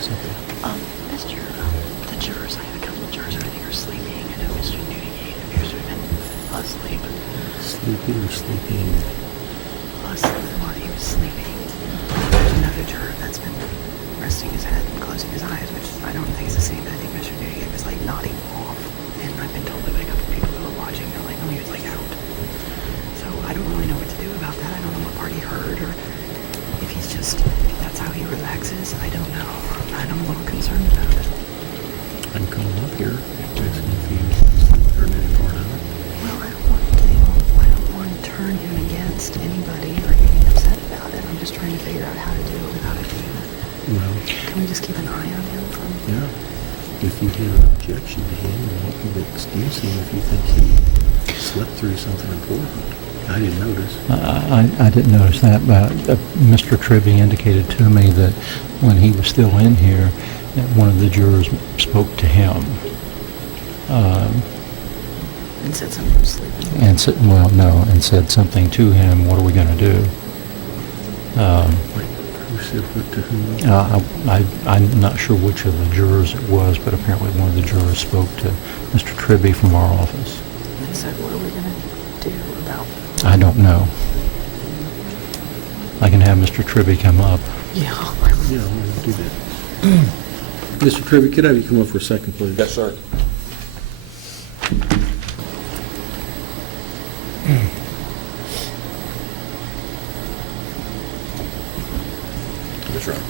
Mr. The jurors, I have a couple of jurors who I think are sleeping. I know Mr. Newdigate appears to have been asleep. Sleeping or sleeping? Asleep while he was sleeping. There's another juror that's been resting his head and closing his eyes, which I don't think is the same, but I think Mr. Newdigate was like nodding off. And I've been told by a couple of people who were watching, they're like, oh, he was like out. So I don't really know what to do about that. I don't know what part he heard, or if he's just, if that's how he relaxes. I don't know. I'm a little concerned about it. I can call him up here, ask him if he heard any part of it. Well, I don't want to turn him against anybody or getting upset about it. I'm just trying to figure out how to do it without it doing it. Well, Can we just keep an eye on him from... yeah. If you have an objection to him, and want me to excuse him if you think he slept through something important. I didn't notice. I didn't notice that, but Mr. Tribby indicated to me that when he was still in here, that one of the jurors spoke to him. And said something was sleeping. And said, and said something to him, what are we going to do? Wait, who said what to whom? I'm not sure which of the jurors it was, but apparently one of the jurors spoke to Mr. Tribby from our office. And said, what are we going to do about... I don't know. I can have Mr. Tribby come up. Yeah. Yeah, I'll do that. Mr. Tribby, could I have you come up for a second, please? Yes, sir. That's right.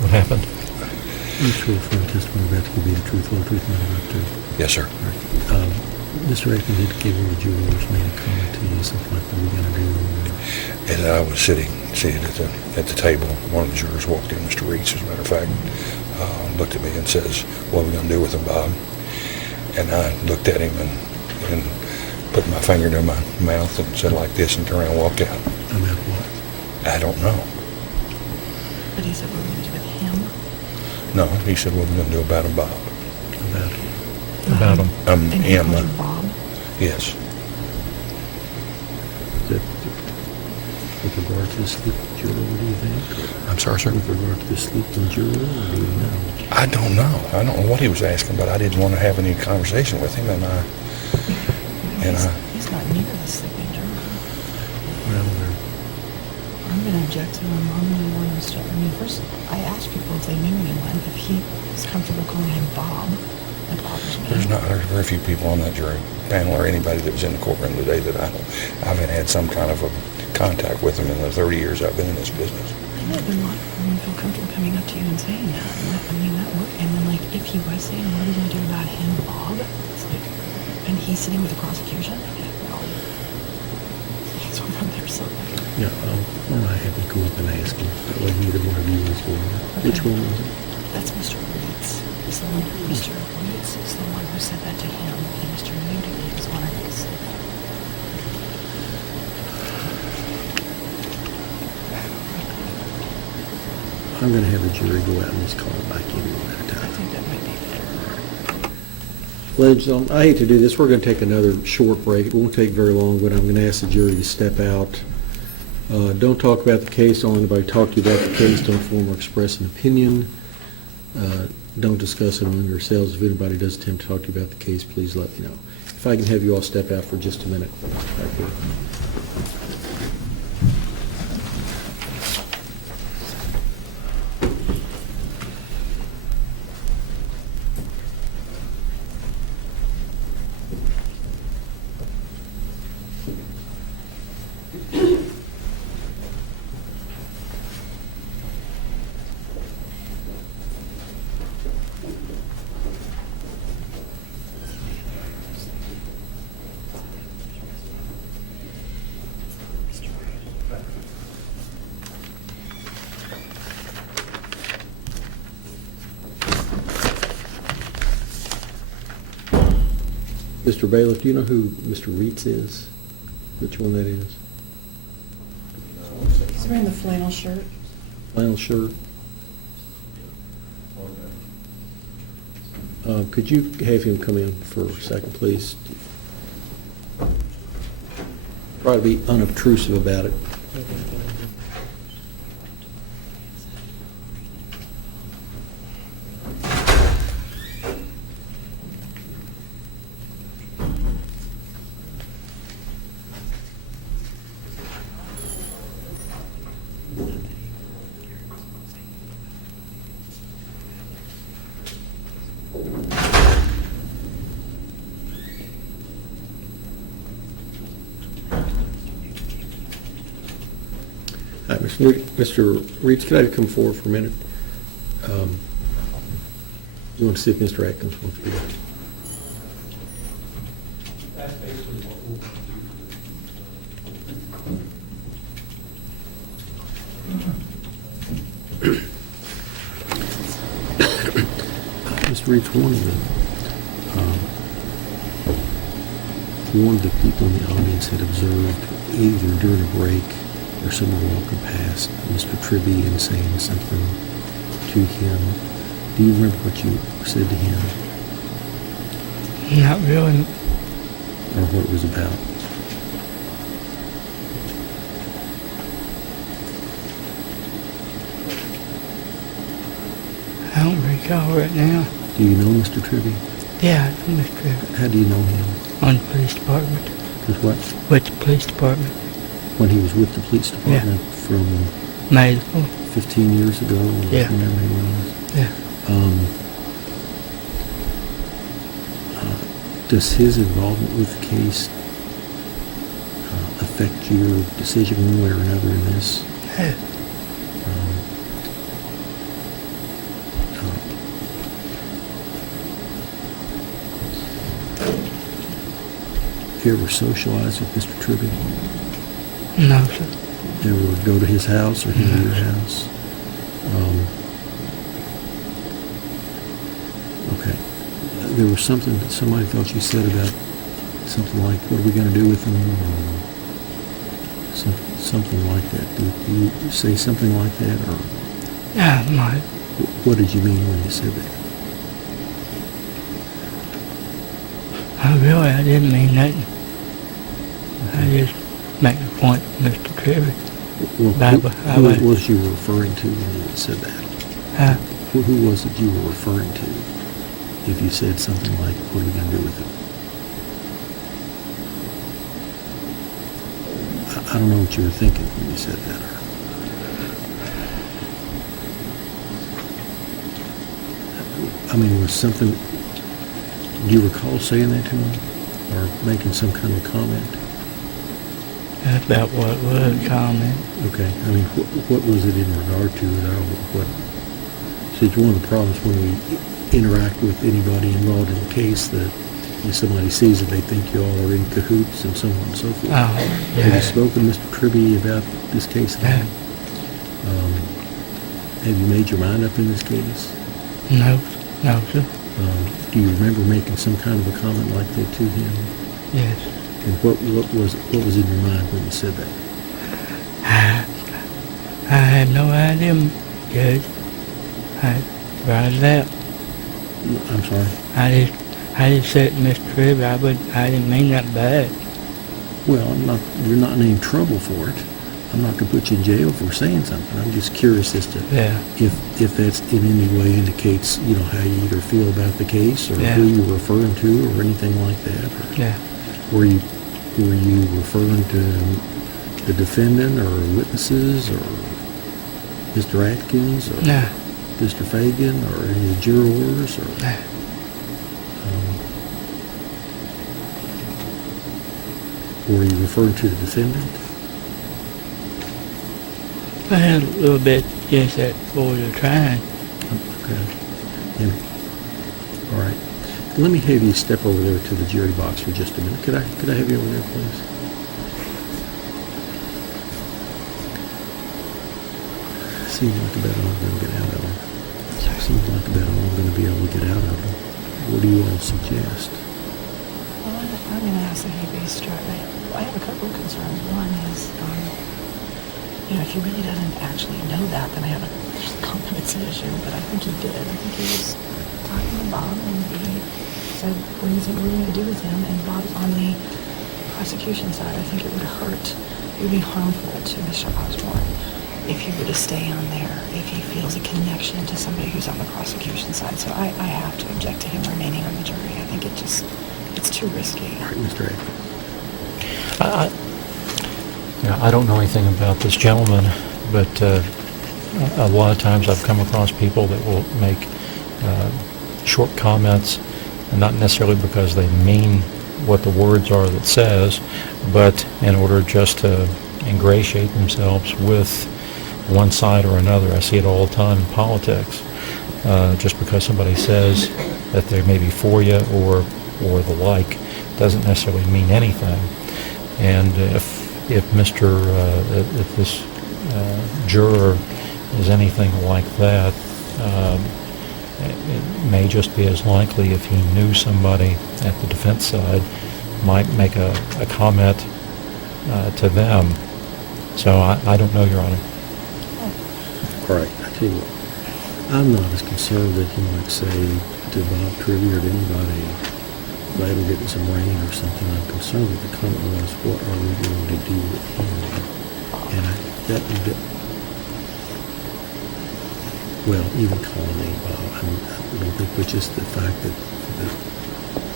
What happened? You swear for the testimony about to give you the truth, whole truth, and nothing but the truth. Yes, sir. All right. Mr. Aikman indicated one of the jurors made a comment to you, something like, what are we going to do? As I was seated at the table, one of the jurors walked in, Mr. Reitz, as a matter of fact, looked at me and says, what are we going to do with him, Bob? And I looked at him and put my finger to my mouth and said like this and turned around and walked out. About what? I don't know. But he said, what are we going to do with him? No, he said, what are we going to do about him, Bob? About him. About him. And he Him. called you Bob? Yes. That, with regard to the sleeping juror, what do you think? I'm sorry, sir? With regard to the sleeping juror, or do you know? I don't know. I don't know what he was asking, but I didn't want to have any conversation with him, He's not near the sleeping juror. Well, I'm going to object to him. I'm going to want to start. I mean, first, I asked people if they knew anyone. If he was comfortable calling him Bob, that bothers me. There's very few people on that jury panel or anybody that was in the courtroom today that I haven't had some kind of a contact with them in the 30 years I've been in this business. I know, but I wouldn't feel comfortable coming up to you and saying that. I mean, that would, and then like, if he was saying, what are we going to do about him, Bob? It's like, and he's sitting with the prosecution? Yeah, well, that's what I'm there, so. yeah, when I have him come up and ask him, that way neither one of you is going. Okay. Which one was it? That's Mr. Reitz. He's the one, Mr. Reitz is the one who said that to him, and Mr. Newdigate is the one I think is sleeping. I'm going to have the jury go out and just call it back in one at a I time. think that might be better. Ladies and gentlemen, I hate to do this. We're going to take another short break. It won't take very long, but I'm going to ask the jury to step out. Don't talk about the case. Don't let anybody talk to you about the case. Don't form or express an opinion. Don't discuss it among yourselves. If anybody does attempt to talk to you about the case, please let me know. If I can have you all step out for just a minute. Back here. Mr. Bailiff, do you know who Mr. Reitz is? Which one that is? He's wearing the flannel shirt. Flannel shirt? Could you have him come in for a second, please? Try to be unobtrusive about it. Mr. Reeds, could I come forward for a minute? You want to see if Mr. Atkins wants to be there? That's basically what we'll Mr. Reeds, one of the people in the audience had observed either during a break or someone walking past Mr. Tribby and saying something to him. Do you remember what you said to him Not really. or what it was about? I don't recall right now. Do you know Mr. Tribby? Yeah, I know Mr. Trevor. How do you know him? On the police department. With what? With the police department. When he was with the police department from Maysville. 15 years ago, or Yeah. whenever he was? Yeah. Does his involvement with the case affect your decision one way or another in this? Yeah. Have you ever socialized with Mr. Tribby? No, sir. Ever go to his house or him to your house? Okay. There was something that somebody thought you said about something like, what are we going to do with him? Or something like that. Did you say something like that? Or Yeah, I might. what did you mean when you said that? I didn't mean nothing. I just make the point, Mr. Trevor. Well, Bible, who was you referring to when you said that? Who was it you were referring to if you said something like, what are we going to do with him? I don't know what you were thinking when you said that. I mean, was something, do you recall saying that to him or making some kind of comment? That's about what it was, comment. Okay, I mean, what was it in regard to it? I don't know what. See, it's one of the problems when we interact with anybody involved in the case that if somebody sees it, they think you all are in cahoots and so on and so forth. Oh, Have yeah. you spoken to Mr. Tribby about this case at all? Have you made your mind up in this case? No, sir. Do you remember making some kind of a comment like that to him? Yes. And what was in your mind when you said that? I had no idea, Judge. I brought it out. I'm sorry. I just said, Mr. Trevor, I didn't mean that bad. Well, you're not in any trouble for it. I'm not going to put you in jail for saying something. I'm just curious as to Yeah. if that's in any way indicates, how you either feel about the case or Yeah. who you're referring to or anything like that. Or Yeah. were you referring to the defendant or witnesses or Mr. Atkins or No. Mr. Fagan or any of the jurors or? No. Were you referring to the defendant? I had a little bit against that before the trying. Okay. And, all right. Let me have you step over there to the jury box for just a minute. Could I have you over there, please? Seems like about all I'm going to get out of him. Seems like about all I'm going to be able to get out of him. What do you all suggest? Well, I'm going to ask that he be struck. I have a couple of concerns. One is, if he really doesn't actually know that, then I have a competency issue. But I think he did. I think he was talking to Bob, and he said, "What do you think we're going to do with him?" And Bob's on the prosecution side. I think it would hurt. It would be harmful to Mr. Osborne if he were to stay on there, if he feels a connection to somebody who's on the prosecution side. So I have to object to him remaining on the jury. I think it's too risky. All right, Mr. Atkins. I don't know anything about this gentleman, but a lot of times I've come across people that will make short comments, and not necessarily because they mean what the words are that says, but in order just to ingratiate themselves with one side or another. I see it all the time in politics. Just because somebody says that they may be for you or the like doesn't necessarily mean anything. And if this juror is anything like that, it may just be as likely if he knew somebody at the defense side might make a comment to them. So I don't know, Your Honor. All right, I tell you what, I'm not as concerned that you might say to Bob Trivia or to anybody, glad we're getting some rain or something. I'm concerned that the comment was, what are we going to do with him? And well, even calling him Bob, I don't think, but just the fact that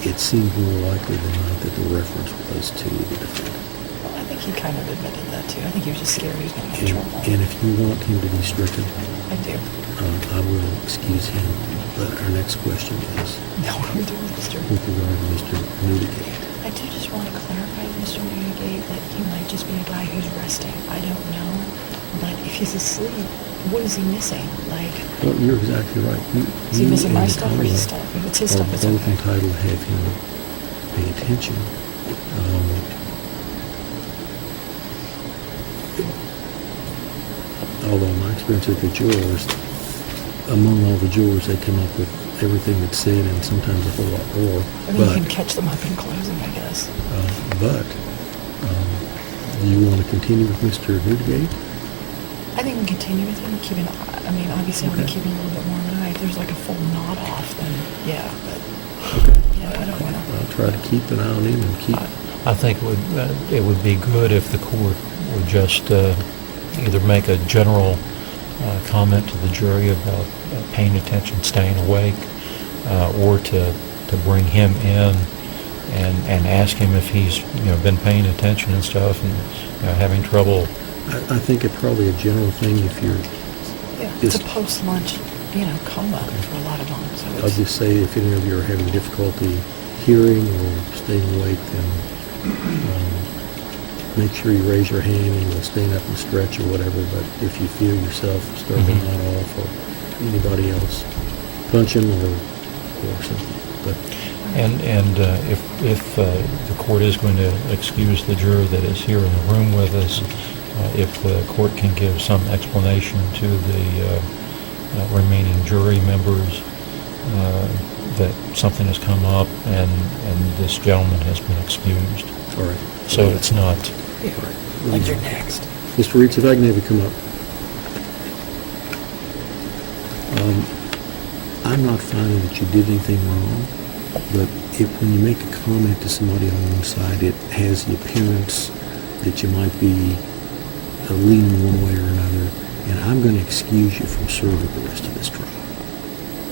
it seemed more likely than not that the reference was to the defendant. Well, I think he kind of admitted that too. I think he was just scared he was going to get in trouble. And if you want him to be stricken, I do. I will excuse him. But our next question is, No, what are we doing with Mr. with regard to Mr. Newdigate. I do just want to clarify with Mr. Newgate that he might just be a guy who's resting. I don't know. But if he's asleep, what is he missing? Like, Well, you're exactly right. is he missing my and stuff or his Conrad stuff? If it's his are stuff, it's both okay. entitled to have him pay attention. Although my experience with the jurors, among all the jurors, they come up with everything that's said and sometimes a whole lot more. I mean, you can catch them up in closing, I guess. Do you want to continue with Mr. Newdigate? I think we can continue with him, keeping, I mean, obviously I want to Okay. keep him a little bit more of an eye. If there's like a full nod off, then yeah, but Okay. yeah, I don't want to. I'll try to keep an eye on him and keep. I think it would be good if the court would just either make a general comment to the jury about paying attention, staying awake, or to bring him in and ask him if he's been paying attention and stuff and having trouble. I think it's probably a general thing if you're. Yeah, it's a Just- post-lunch, coma for a lot of them. So I'll it's, just say if any of you are having difficulty hearing or staying awake, then make sure you raise your hand and you'll stand up and stretch or whatever. But if you feel yourself starting to Mhm. nod off or anybody else, punch him or something. But And if the court is going to excuse the juror that is here in the room with us, if the court can give some explanation to the remaining jury members that something has come up and this gentleman has been excused. all right. So it's not. yeah, All right. like you're next. Mr. Reeds, if I can have you come up. I'm not finding that you did anything wrong, but when you make a comment to somebody on one side, it has the appearance that you might be leaning one way or another, and I'm going to excuse you from serving the rest of this trial.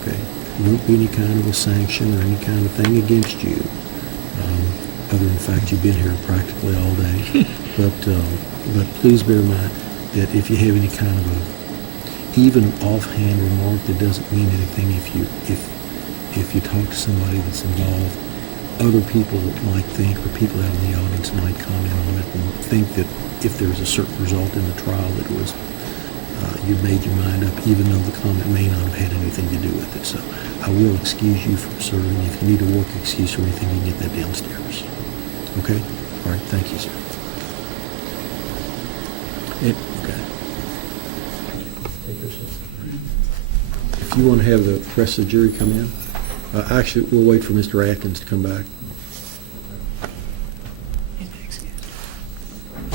Okay? There won't be any kind of a sanction or any kind of thing against you, other than the fact you've been here practically all day. But please bear in mind that if you have any kind of a even offhand remark that doesn't mean anything, if you talk to somebody that's involved, other people might think, or people out in the audience might comment on it and think that if there's a certain result in the trial that was you made your mind up, even though the comment may not have had anything to do with it. So I will excuse you from serving. If you need a work excuse or anything, you can get that downstairs. Okay? All right. Thank you, sir. Okay. If you want to have the rest of the jury come in, actually, we'll wait for Mr. Atkins to come back. He's been excused.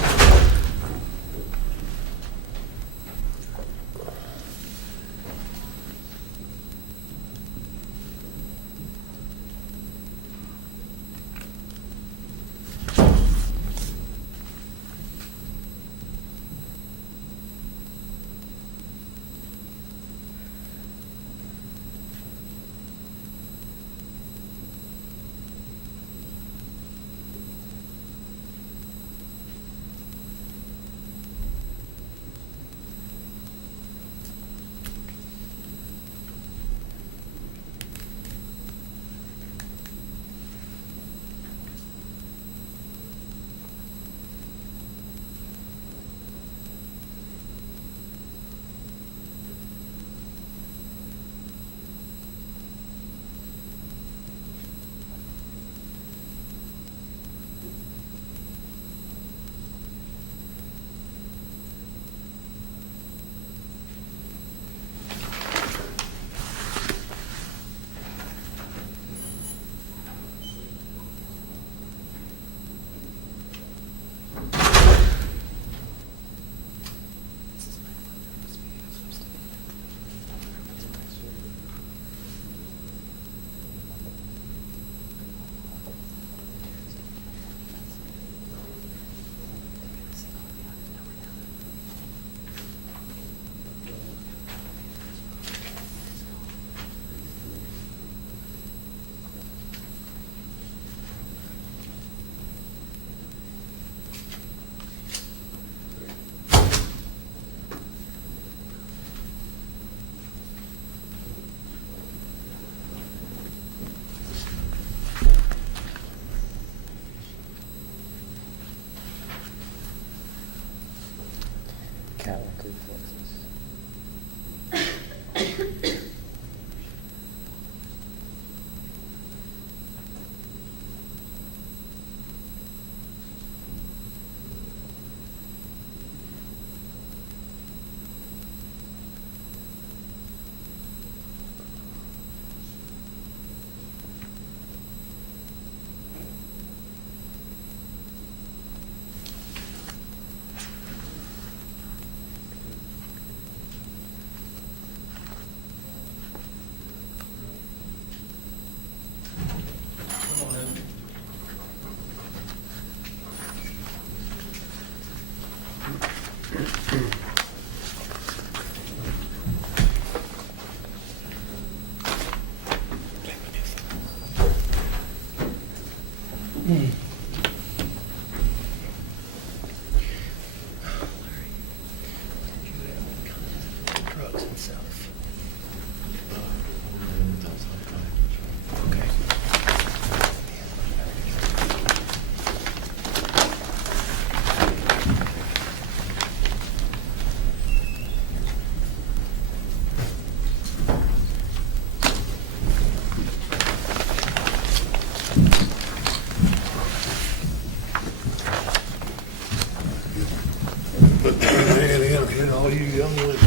Put your hand in here, all you young ones.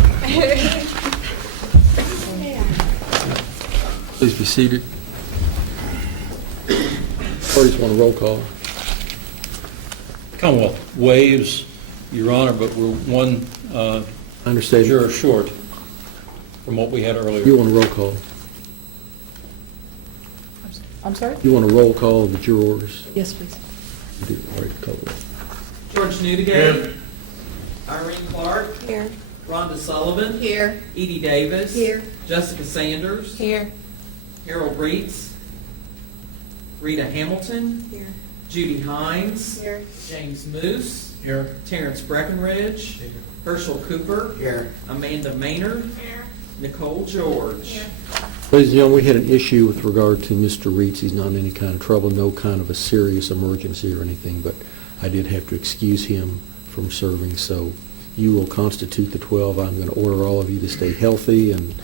Please be seated. Parties want a roll call. Commonwealth waives, Your Honor, but we're one Understated. juror short from what we had earlier. You want a roll call? I'm sorry? You want a roll call of the jurors? Yes, please. You do. All right, call it. George Newdigate. Irene Clark. Here. Rhonda Sullivan. Here. Edie Davis. Here. Jessica Sanders. Here. Harold Reitz. Rita Hamilton. Here. Judy Hines. Here. James Moose. Here. Terrence Breckenridge. Herschel Cooper. Here. Amanda Maynard. Here. Nicole George. Ladies and gentlemen, we had an issue with regard to Mr. Reitz. He's not in any kind of trouble, no kind of a serious emergency or anything, but I did have to excuse him from serving, so you will constitute the 12. I'm going to order all of you to stay healthy and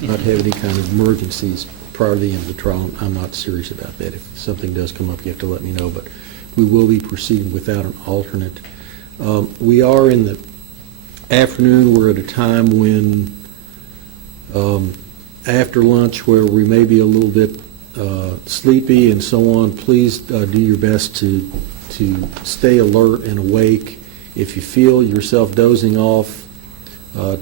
not have any kind of emergencies prior to the end of the trial. I'm not serious about that. If something does come up, you have to let me know, but we will be proceeding without an alternate. We are in the afternoon. We're at a time when after lunch where we may be a little bit sleepy and so on. Please do your best to stay alert and awake. If you feel yourself dozing off,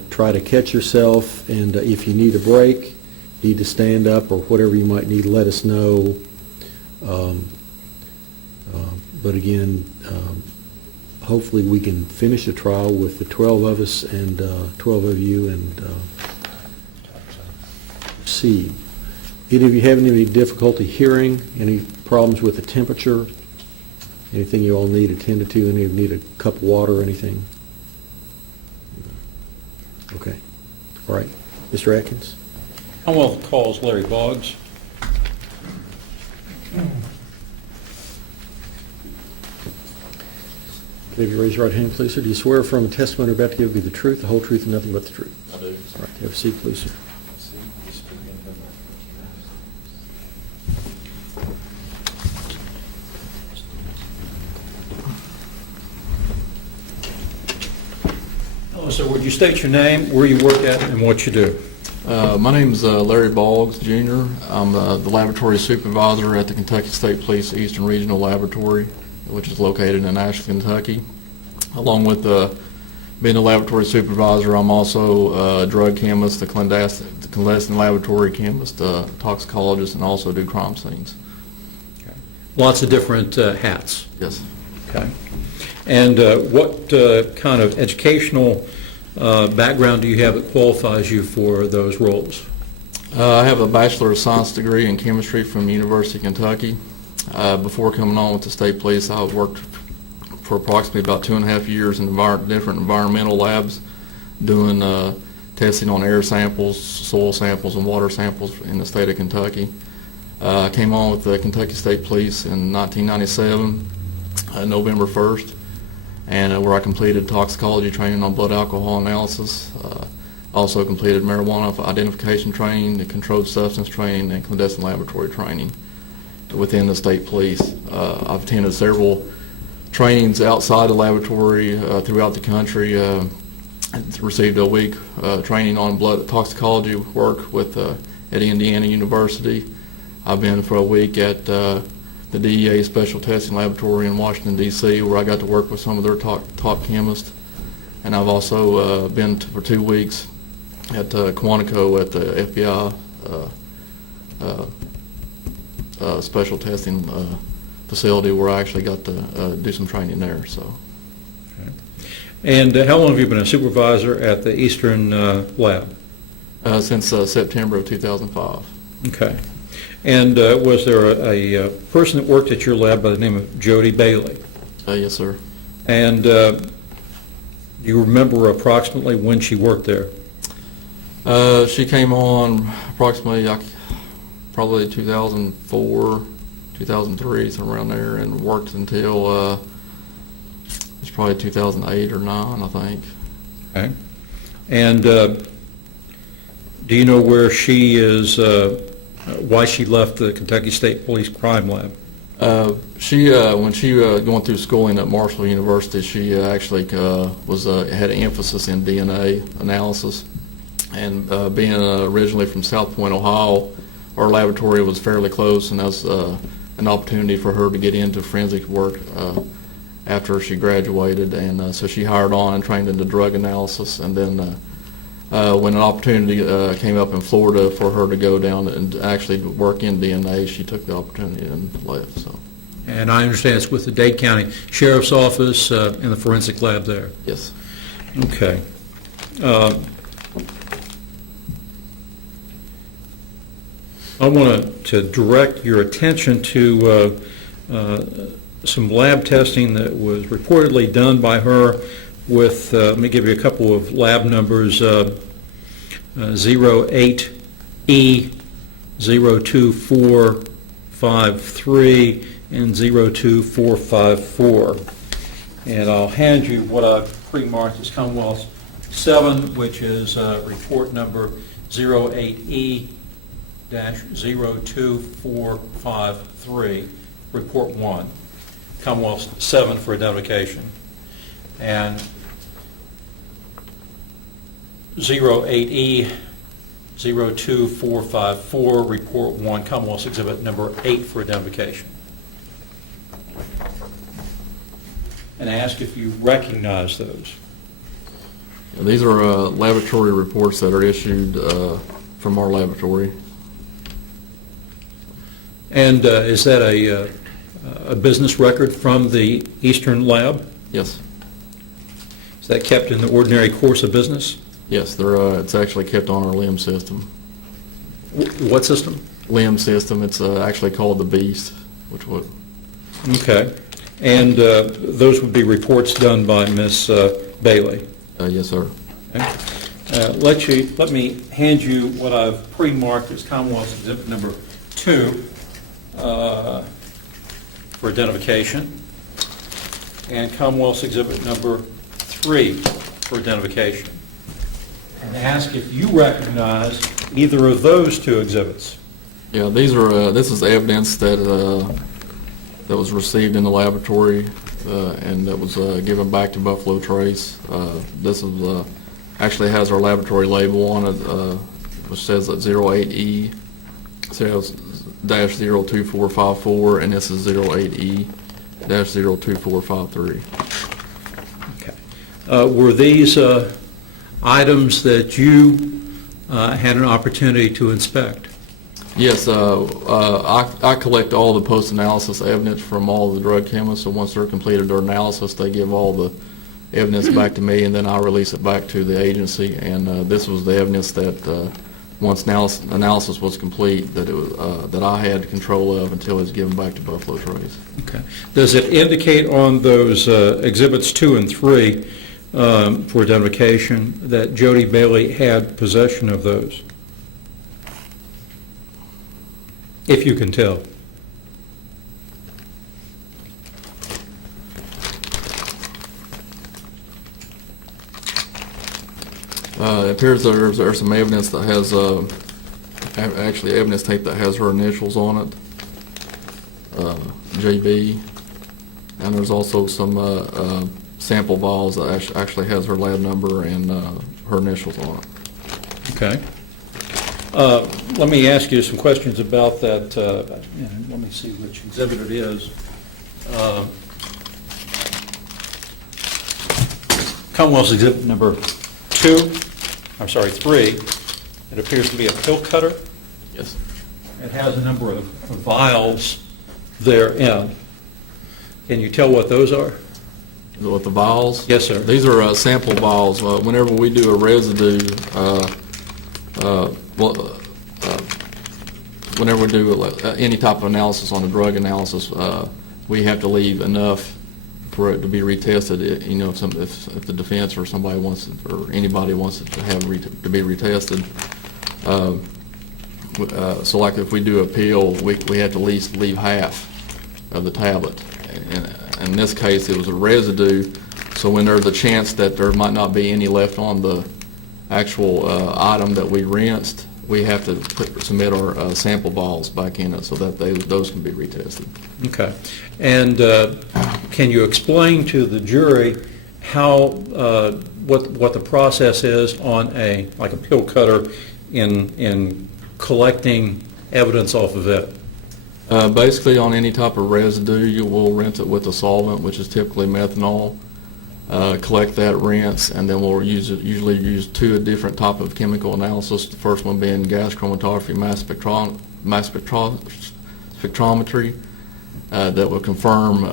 try to catch yourself, and if you need a break, need to stand up or whatever you might need, let us know. But again, hopefully we can finish the trial with the 12 of us and 12 of you and proceed. Any of you having any difficulty hearing, any problems with the temperature, anything you all need attended to, any of you need a cup of water or anything? Okay. All right. Mr. Atkins? Commonwealth calls Larry Boggs. Can you raise your right hand, please, sir? Do you swear affirm the testimony you're about to give will be the truth, the whole truth, and nothing but the truth? I do. All right. Have a seat, please, sir. Hello, sir. Would you state your name, where you work at, and what you do? My name's Larry Boggs, Jr. I'm the laboratory supervisor at the Kentucky State Police Eastern Regional Laboratory, which is located in Ashland, Kentucky. Along with being a laboratory supervisor, I'm also a drug chemist, a clandestine laboratory chemist, toxicologist, and also do crime scenes. Lots of different hats. Yes. Okay. And what kind of educational background do you have that qualifies you for those roles? I have a Bachelor of Science degree in chemistry from the University of Kentucky. Before coming on with the state police, I worked for approximately about 2.5 years in different environmental labs doing testing on air samples, soil samples, and water samples in the state of Kentucky. I came on with the Kentucky State Police in 1997, November 1st, and where I completed toxicology training on blood alcohol analysis. Also completed marijuana identification training, the controlled substance training, and clandestine laboratory training within the state police. I've attended several trainings outside the laboratory throughout the country. Received a week training on blood toxicology work at Indiana University. I've been for a week at the DEA Special Testing Laboratory in Washington, D.C., where I got to work with some of their top chemists. And I've also been for 2 weeks at Quantico at the FBI special testing facility, where I actually got to do some training there. So. Okay. And how long have you been a supervisor at the Eastern Lab? Since September of 2005. Okay. And was there a person that worked at your lab by the name of Jody Bailey? Yes, sir. And do you remember approximately when she worked there? She came on approximately probably 2004, 2003, somewhere around there, and worked until it's probably 2008 or 9, I think. Okay. And do you know where she is, why she left the Kentucky State Police Crime Lab? She when she going through schooling at Marshall University, she actually had an emphasis in DNA analysis, and being originally from South Point, Ohio, our laboratory was fairly close, and that was an opportunity for her to get into forensic work after she graduated, and so she hired on and trained into drug analysis, and then when an opportunity came up in Florida for her to go down and actually work in DNA, she took the opportunity and left. So. And I understand it's with the Dade County Sheriff's Office and the forensic lab there. Yes. Okay. I want to direct your attention to some lab testing that was reportedly done by her with, let me give you a couple of lab numbers, 08E, 02453, and 02454. And I'll hand you what I've pre-marked as Commonwealth 7, which is report number 08E-02453, report 1, Commonwealth 7 for identification. And 08E 02454, report 1, Commonwealth exhibit number 8 for identification. And ask if you recognize those. These are laboratory reports that are issued from our laboratory. And is that a business record from the Eastern Lab? Yes. Is that kept in the ordinary course of business? Yes, it's actually kept on our LIM system. What system? LIM system. It's actually called the Beast, which would. Okay. And those would be reports done by Ms. Bailey? Yes, sir. Okay. Let me hand you what I've pre-marked as Commonwealth exhibit number 2 for identification, and Commonwealth exhibit number 3 for identification, and ask if you recognize either of those two exhibits. Yeah, these are. This is evidence that was received in the laboratory and that was given back to Buffalo Trace. This is actually has our laboratory label on it, which says that 08E says -02454, and this is 08E-02453. Okay. Were these items that you had an opportunity to inspect? Yes, I collect all the post-analysis evidence from all the drug chemists, so once they're completed their analysis, they give all the evidence back to me, and then I release it back to the agency, and this was the evidence that once analysis was complete, that that I had control of until it was given back to Buffalo Trace. Okay. Does it indicate on those exhibits 2 and 3 for identification that Jody Bailey had possession of those? If you can tell. It appears there's some evidence that has actually evidence tape that has her initials on it, JB, and there's also some sample vials that actually has her lab number and her initials on it. Okay. Let me ask you some questions about that. Let me see which exhibit it is. Commonwealth's exhibit number 3. It appears to be a pill cutter. Yes. It has a number of vials therein. Can you tell what those are? With the vials? Yes, sir. These are sample vials. Whenever we do a residue, whenever we do any type of analysis on a drug analysis, we have to leave enough for it to be retested, if the defense or somebody wants it, or anybody wants it to have to be retested. So like if we do appeal, we have to at least leave half of the tablet. In this case, it was a residue, so when there's a chance that there might not be any left on the actual item that we rinsed, we have to submit our sample balls back in it so that those can be retested. Okay. And can you explain to the jury how, what the process is on like a pill cutter in collecting evidence off of it? Basically, on any type of residue, you will rinse it with a solvent, which is typically methanol. Collect that, rinse, and then we'll usually use two different type of chemical analysis. The first one being gas chromatography, mass spectrometry, that will confirm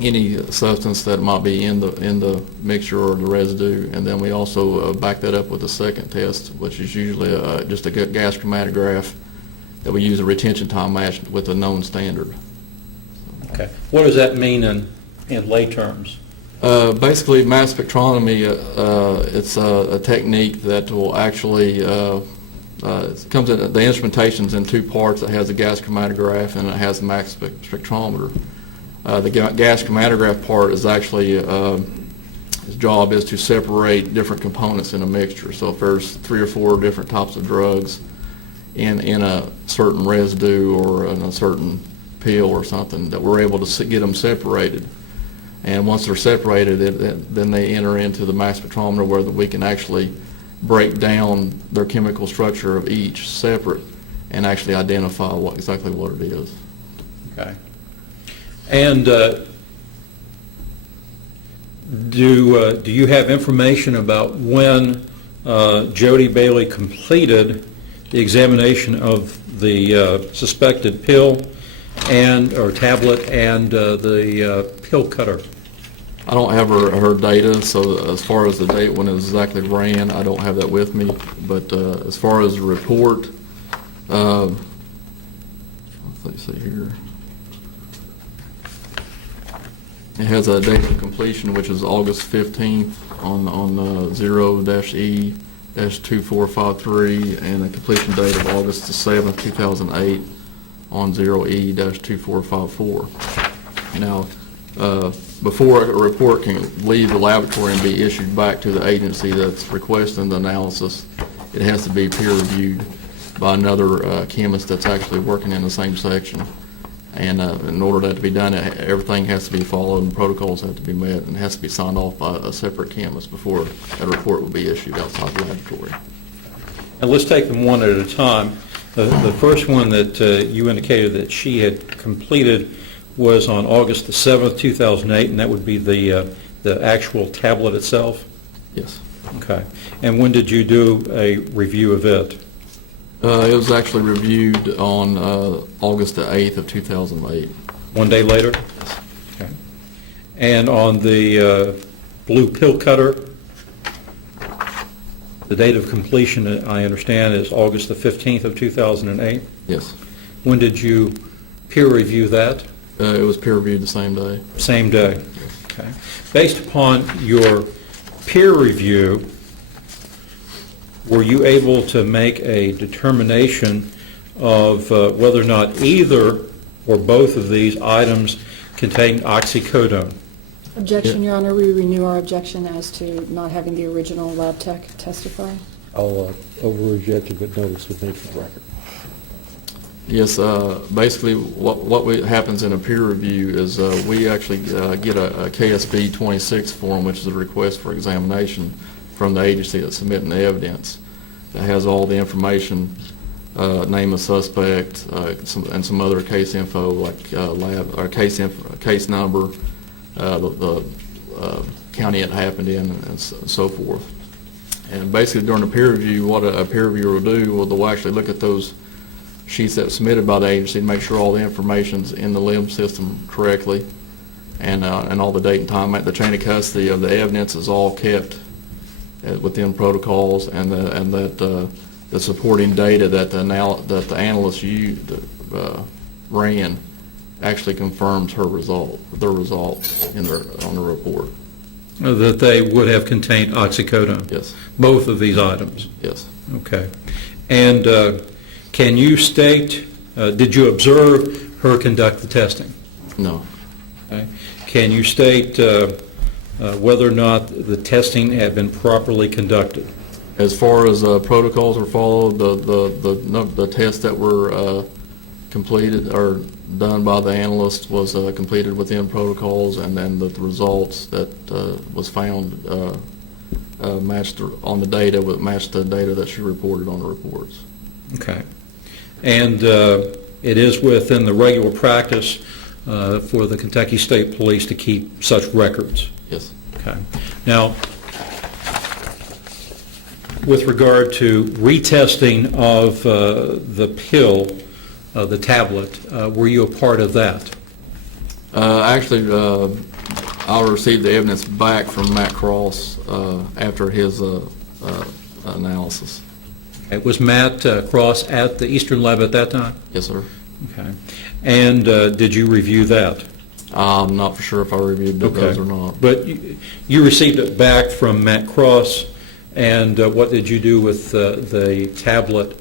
any substance that might be in the mixture or the residue, and then we also back that up with a second test, which is usually just a gas chromatograph that we use a retention time match with a known standard. Okay. What does that mean in lay terms? Basically, mass spectrometry, it's a technique that will actually, comes in, the instrumentation's in two parts. It has a gas chromatograph and it has a mass spectrometer. The gas chromatograph part is actually, its job is to separate different components in a mixture. So if there's 3 or 4 different types of drugs in a certain residue or in a certain pill or something, that we're able to get them separated. And once they're separated, then they enter into the mass spectrometer where we can actually break down their chemical structure of each separate and actually identify exactly what it is. Okay. And do you have information about when Jody Bailey completed the examination of the suspected pill or tablet and the pill cutter? I don't have her data, so as far as the date when it exactly ran, I don't have that with me. But as far as the report, let's see here. It has a date of completion, which is August 15th on 0-E-2453, and a completion date of August the 7th, 2008 on 0-E-2454. Now, before a report can leave the laboratory and be issued back to the agency that's requesting the analysis, it has to be peer-reviewed by another chemist that's actually working in the same section. And in order for that to be done, everything has to be followed and protocols have to be met, and has to be signed off by a separate chemist before a report will be issued outside the laboratory. And let's take them one at a time. The first one that you indicated that she had completed was on August the 7th, 2008, and that would be the actual tablet itself? Yes. Okay. And when did you do a review of it? It was actually reviewed on August the 8th of 2008. 1 day later? Yes. Okay. And on the blue pill cutter, the date of completion, I understand, is August the 15th of 2008? Yes. When did you peer review that? It was peer reviewed the same day. Same day. Okay. Based upon your peer review, were you able to make a determination of whether or not either or both of these items contain oxycodone? Objection, Your Honor. We renew our objection as to not having the original lab tech testify. I'll over-reject it, but notice would make the record. Yes, basically what happens in a peer review is we actually get a KSB 26 form, which is a request for examination from the agency that's submitting the evidence, that has all the information, name of suspect, and some other case info like lab or case number, the county it happened in, and so forth. And basically during the peer review, what a peer reviewer will do, well, they'll actually look at those sheets that were submitted by the agency to make sure all the information's in the LIMS system correctly, and all the date and time. The chain of custody of the evidence is all kept within protocols, and that the supporting data that the analysts ran actually confirms their results on the report. That they would have contained oxycodone? Yes, Both of these items? yes. Okay. And can you state, did you observe her conduct the testing? No. Okay. Can you state whether or not the testing had been properly conducted? As far as protocols were followed, the tests that were completed or done by the analyst was completed within protocols, and then the results that was found matched on the data, matched the data that she reported on the reports. Okay. And it is within the regular practice for the Kentucky State Police to keep such records? Yes. Okay. Now, with regard to retesting of the pill, the tablet, were you a part of that? Actually, I received the evidence back from Matt Cross after his analysis. Okay. Was Matt Cross at the Eastern Lab at that time? Yes, sir. Okay. And did you review that? I'm not for sure if I reviewed those or not. But you received it back from Matt Cross, and what did you do with the tablet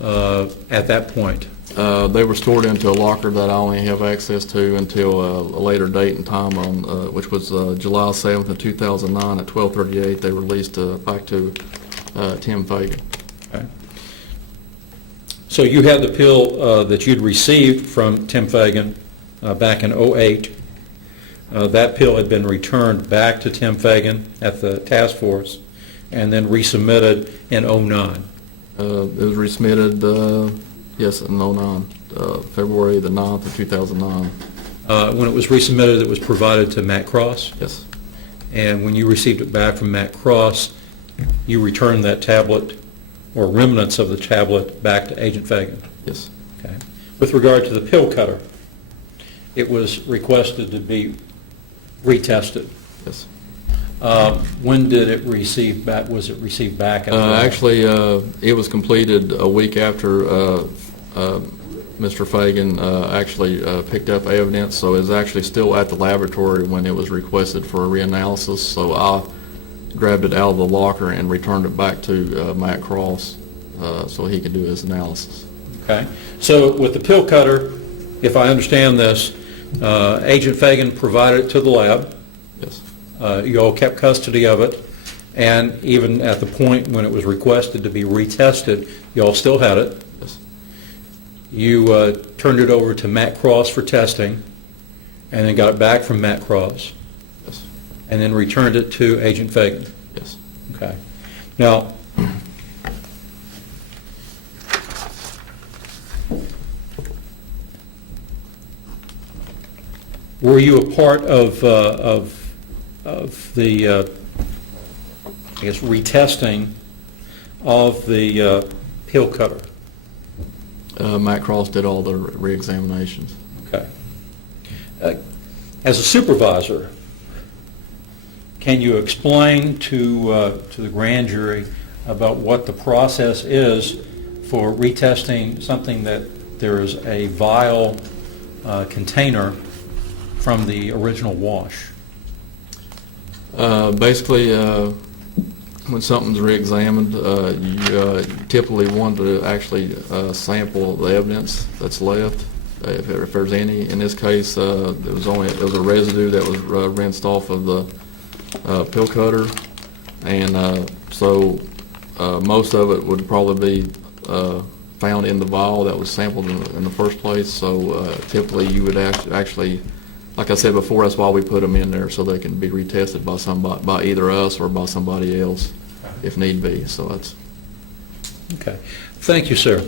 at that point? They were stored into a locker that I only have access to until a later date and time, on which was July 7th of 2009 at 12:38. They released back to Tim Fagan. Okay. So you had the pill that you'd received from Tim Fagan back in '08. That pill had been returned back to Tim Fagan at the task force and then resubmitted in '09. It was resubmitted, yes, in '09, February the 9th of 2009. When it was resubmitted, it was provided to Matt Cross? Yes. And when you received it back from Matt Cross, you returned that tablet or remnants of the tablet back to Agent Fagan? Yes. Okay. With regard to the pill cutter, it was requested to be retested. Yes. When did it receive back? Was it received back? At the lab? Actually, it was completed a week after Mr. Fagan actually picked up evidence, so it was actually still at the laboratory when it was requested for a reanalysis. So I grabbed it out of the locker and returned it back to Matt Cross so he could do his analysis. Okay. So with the pill cutter, if I understand this, Agent Fagan provided it to the lab. Yes. You all kept custody of it, and even at the point when it was requested to be retested, you all still had it. Yes. You turned it over to Matt Cross for testing, and then got it back from Matt Cross, Yes. and then returned it to Agent Fagan. Yes. Okay. Now, were you a part of the, I guess, retesting of the pill cutter? Matt Cross did all the reexaminations. Okay. As a supervisor, can you explain to the grand jury about what the process is for retesting something that there is a vial container from the original wash? Basically, when something's reexamined, you typically want to actually sample the evidence that's left, if there's any. In this case, there was a residue that was rinsed off of the pill cutter, and so most of it would probably be found in the vial that was sampled in the first place. So typically, you would actually, like I said before, that's why we put them in there, so they can be retested by somebody, by either us or by somebody else, if need be. So that's. Okay. Thank you, sir.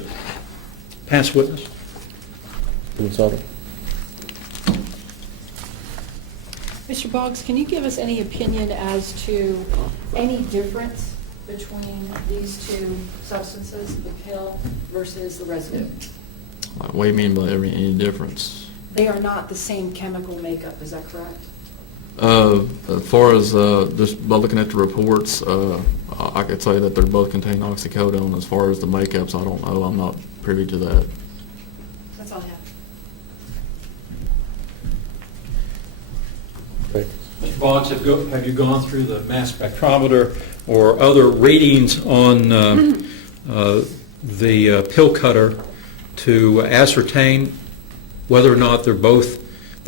Past witness. Mr. Boggs, can you give us any opinion as to any difference between these two substances, the pill versus the residue? What do you mean by any difference? They are not the same chemical makeup, is that correct? As far as just by looking at the reports, I could say that they both contain oxycodone. As far as the makeups, I don't know. I'm not privy to that. That's all I have. Boggs, have you gone through the mass spectrometer or other readings on the pill cutter to ascertain whether or not they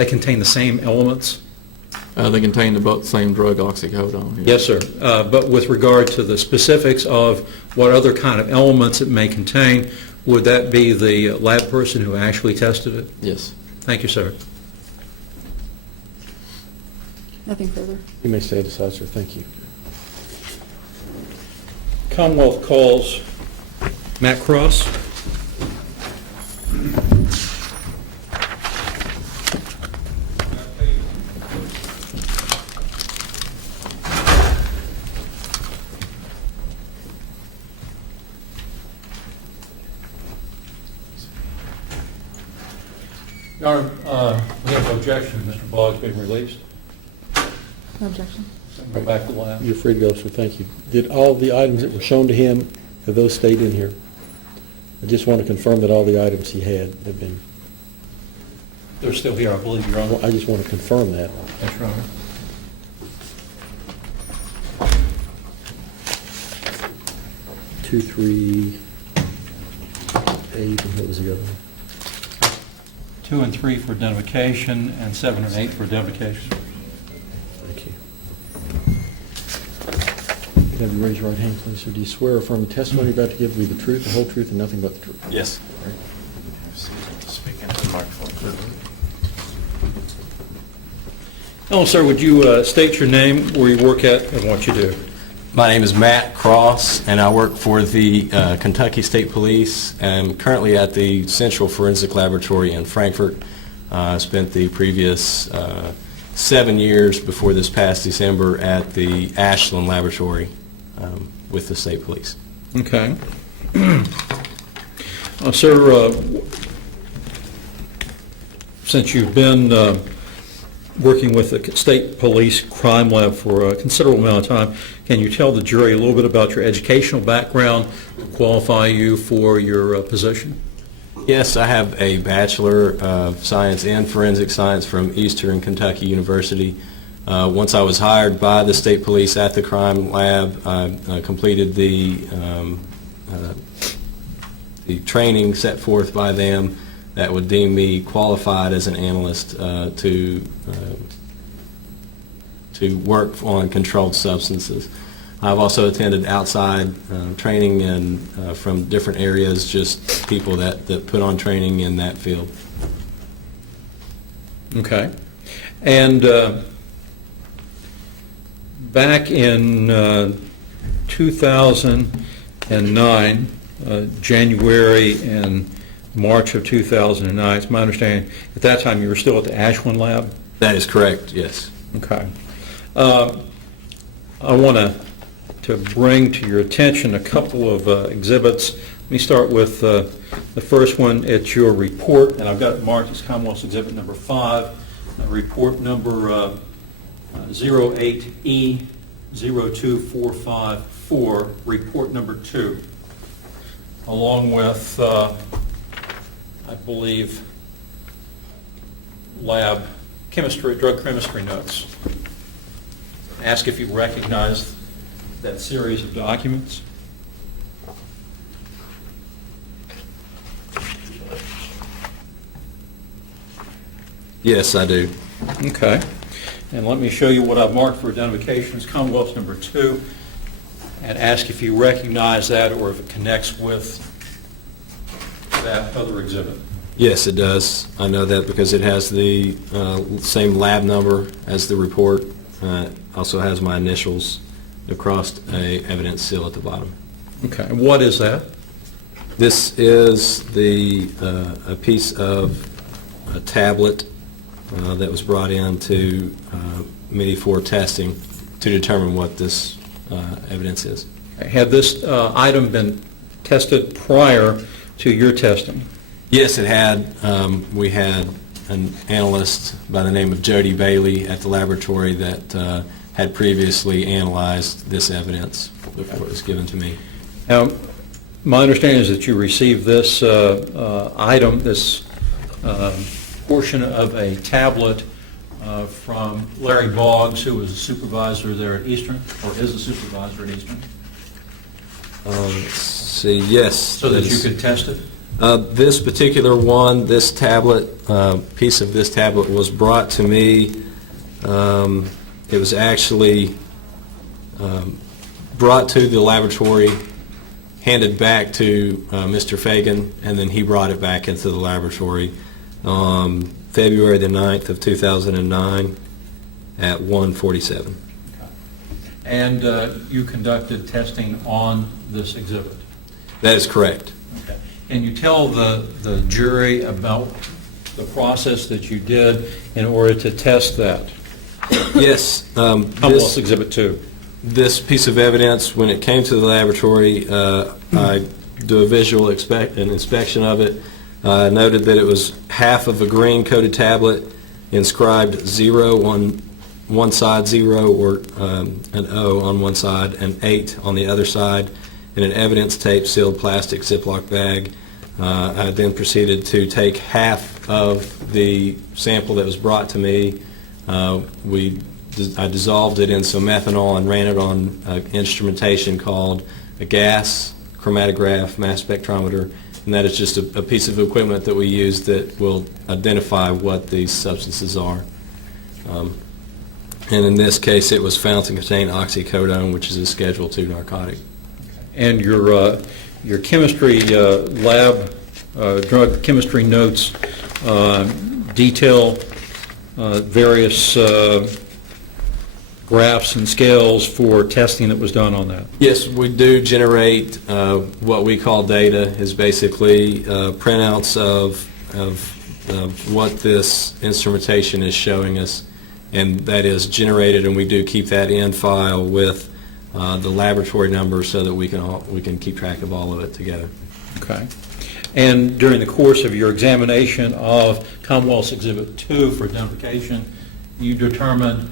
contain the same elements? They contain the same drug, oxycodone. Yes, sir. But with regard to the specifics of what other kind of elements it may contain, would that be the lab person who actually tested it? Yes. Thank you, sir. Nothing further. You may stay aside, sir. Thank you. Commonwealth calls Matt Cross. Your Honor, we have no objection to Mr. Boggs being released. No objection. Go back to the lab. You're free to go, sir. Thank you. Did all the items that were shown to him, have those stayed in here? I just want to confirm that all the items he had have been, They're still here, I believe, Your Honor. I just want to confirm that. Yes, Your Honor. 2, 3, 8, and what was the other one? 2 and 3 for identification, and 7 and 8 for identification. Thank you. Could I have you raise your right hand, please, sir? Do you swear or affirm the testimony you're about to give will be the truth, the whole truth, and nothing but the truth? Yes. Speak into the microphone. Hello, sir. Would you state your name, where you work at, and what you do? My name is Matt Cross, and I work for the Kentucky State Police. I'm currently at the Central Forensic Laboratory in Frankfort. I spent the previous 7 years before this past December at the Ashland Laboratory with the State Police. Okay. Sir, since you've been working with the State Police Crime Lab for a considerable amount of time, can you tell the jury a little bit about your educational background, qualify you for your position? Yes, I have a Bachelor of Science in Forensic Science from Eastern Kentucky University. Once I was hired by the State Police at the Crime Lab, I completed the training set forth by them that would deem me qualified as an analyst to work on controlled substances. I've also attended outside training from different areas, just people that put on training in that field. Okay. And back in 2009, January and March of 2009, it's my understanding, at that time you were still at the Ashland Lab? That is correct, yes. Okay. I want to bring to your attention a couple of exhibits. Let me start with the first one. It's your report, and I've got it marked as Commonwealth's Exhibit number 5, report number 08E02454, report number 2, along with, I believe, lab chemistry, drug chemistry notes. Ask if you recognize that series of documents. Yes, I do. Okay. And let me show you what I've marked for identification as Commonwealth number 2, and ask if you recognize that or if it connects with that other exhibit. Yes, it does. I know that because it has the same lab number as the report. Also has my initials across a evidence seal at the bottom. Okay. And what is that? This is a piece of a tablet that was brought in to me for testing to determine what this evidence is. Had this item been tested prior to your testing? Yes, it had. We had an analyst by the name of Jody Bailey at the laboratory that had previously analyzed this evidence before it was given to me. Now, my understanding is that you received this item, this portion of a tablet from Larry Boggs, who was a supervisor there at Eastern, or is a supervisor at Eastern, Let's see, yes. so that you could test it? This particular one, this tablet, piece of this tablet was brought to me. It was actually brought to the laboratory, handed back to Mr. Fagan, and then he brought it back into the laboratory on February the 9th of 2009 at 1:47. And you conducted testing on this exhibit? That is correct. Okay. Can you tell the jury about the process that you did in order to test that? Yes. Commonwealth Exhibit 2. This piece of evidence, when it came to the laboratory, I do a visual an inspection of it. Noted that it was half of a green coated tablet, inscribed 0 on one side, 0 or an O on one side, and 8 on the other side, in an evidence tape sealed plastic Ziploc bag. I then proceeded to take half of the sample that was brought to me. I dissolved it in some methanol and ran it on instrumentation called a gas chromatograph mass spectrometer, and that is just a piece of equipment that we use that will identify what these substances are. And in this case, it was found to contain oxycodone, which is a Schedule II narcotic. And your chemistry lab, drug chemistry notes detail various graphs and scales for testing that was done on that? Yes, we do generate what we call data, is basically printouts of what this instrumentation is showing us, and that is generated, and we do keep that in file with the laboratory numbers so that we can keep track of all of it together. Okay. And during the course of your examination of Commonwealth's Exhibit 2 for identification, you determined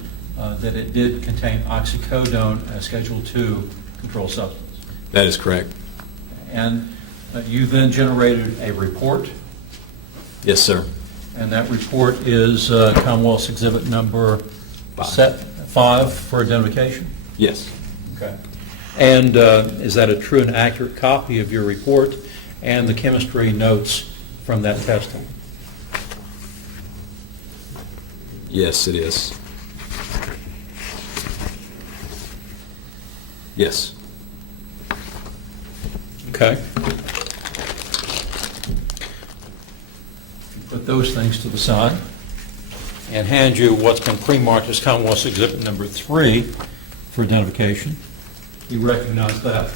that it did contain oxycodone, a Schedule II controlled substance. That is correct. And you then generated a report, Yes, sir. and that report is Commonwealth's Exhibit number 5 for identification? Yes. Okay. And is that a true and accurate copy of your report and the chemistry notes from that testing? Yes, it is. Yes. Okay. Put those things to the side and hand you what's been pre-marked as Commonwealth's Exhibit number 3 for identification. You recognize that?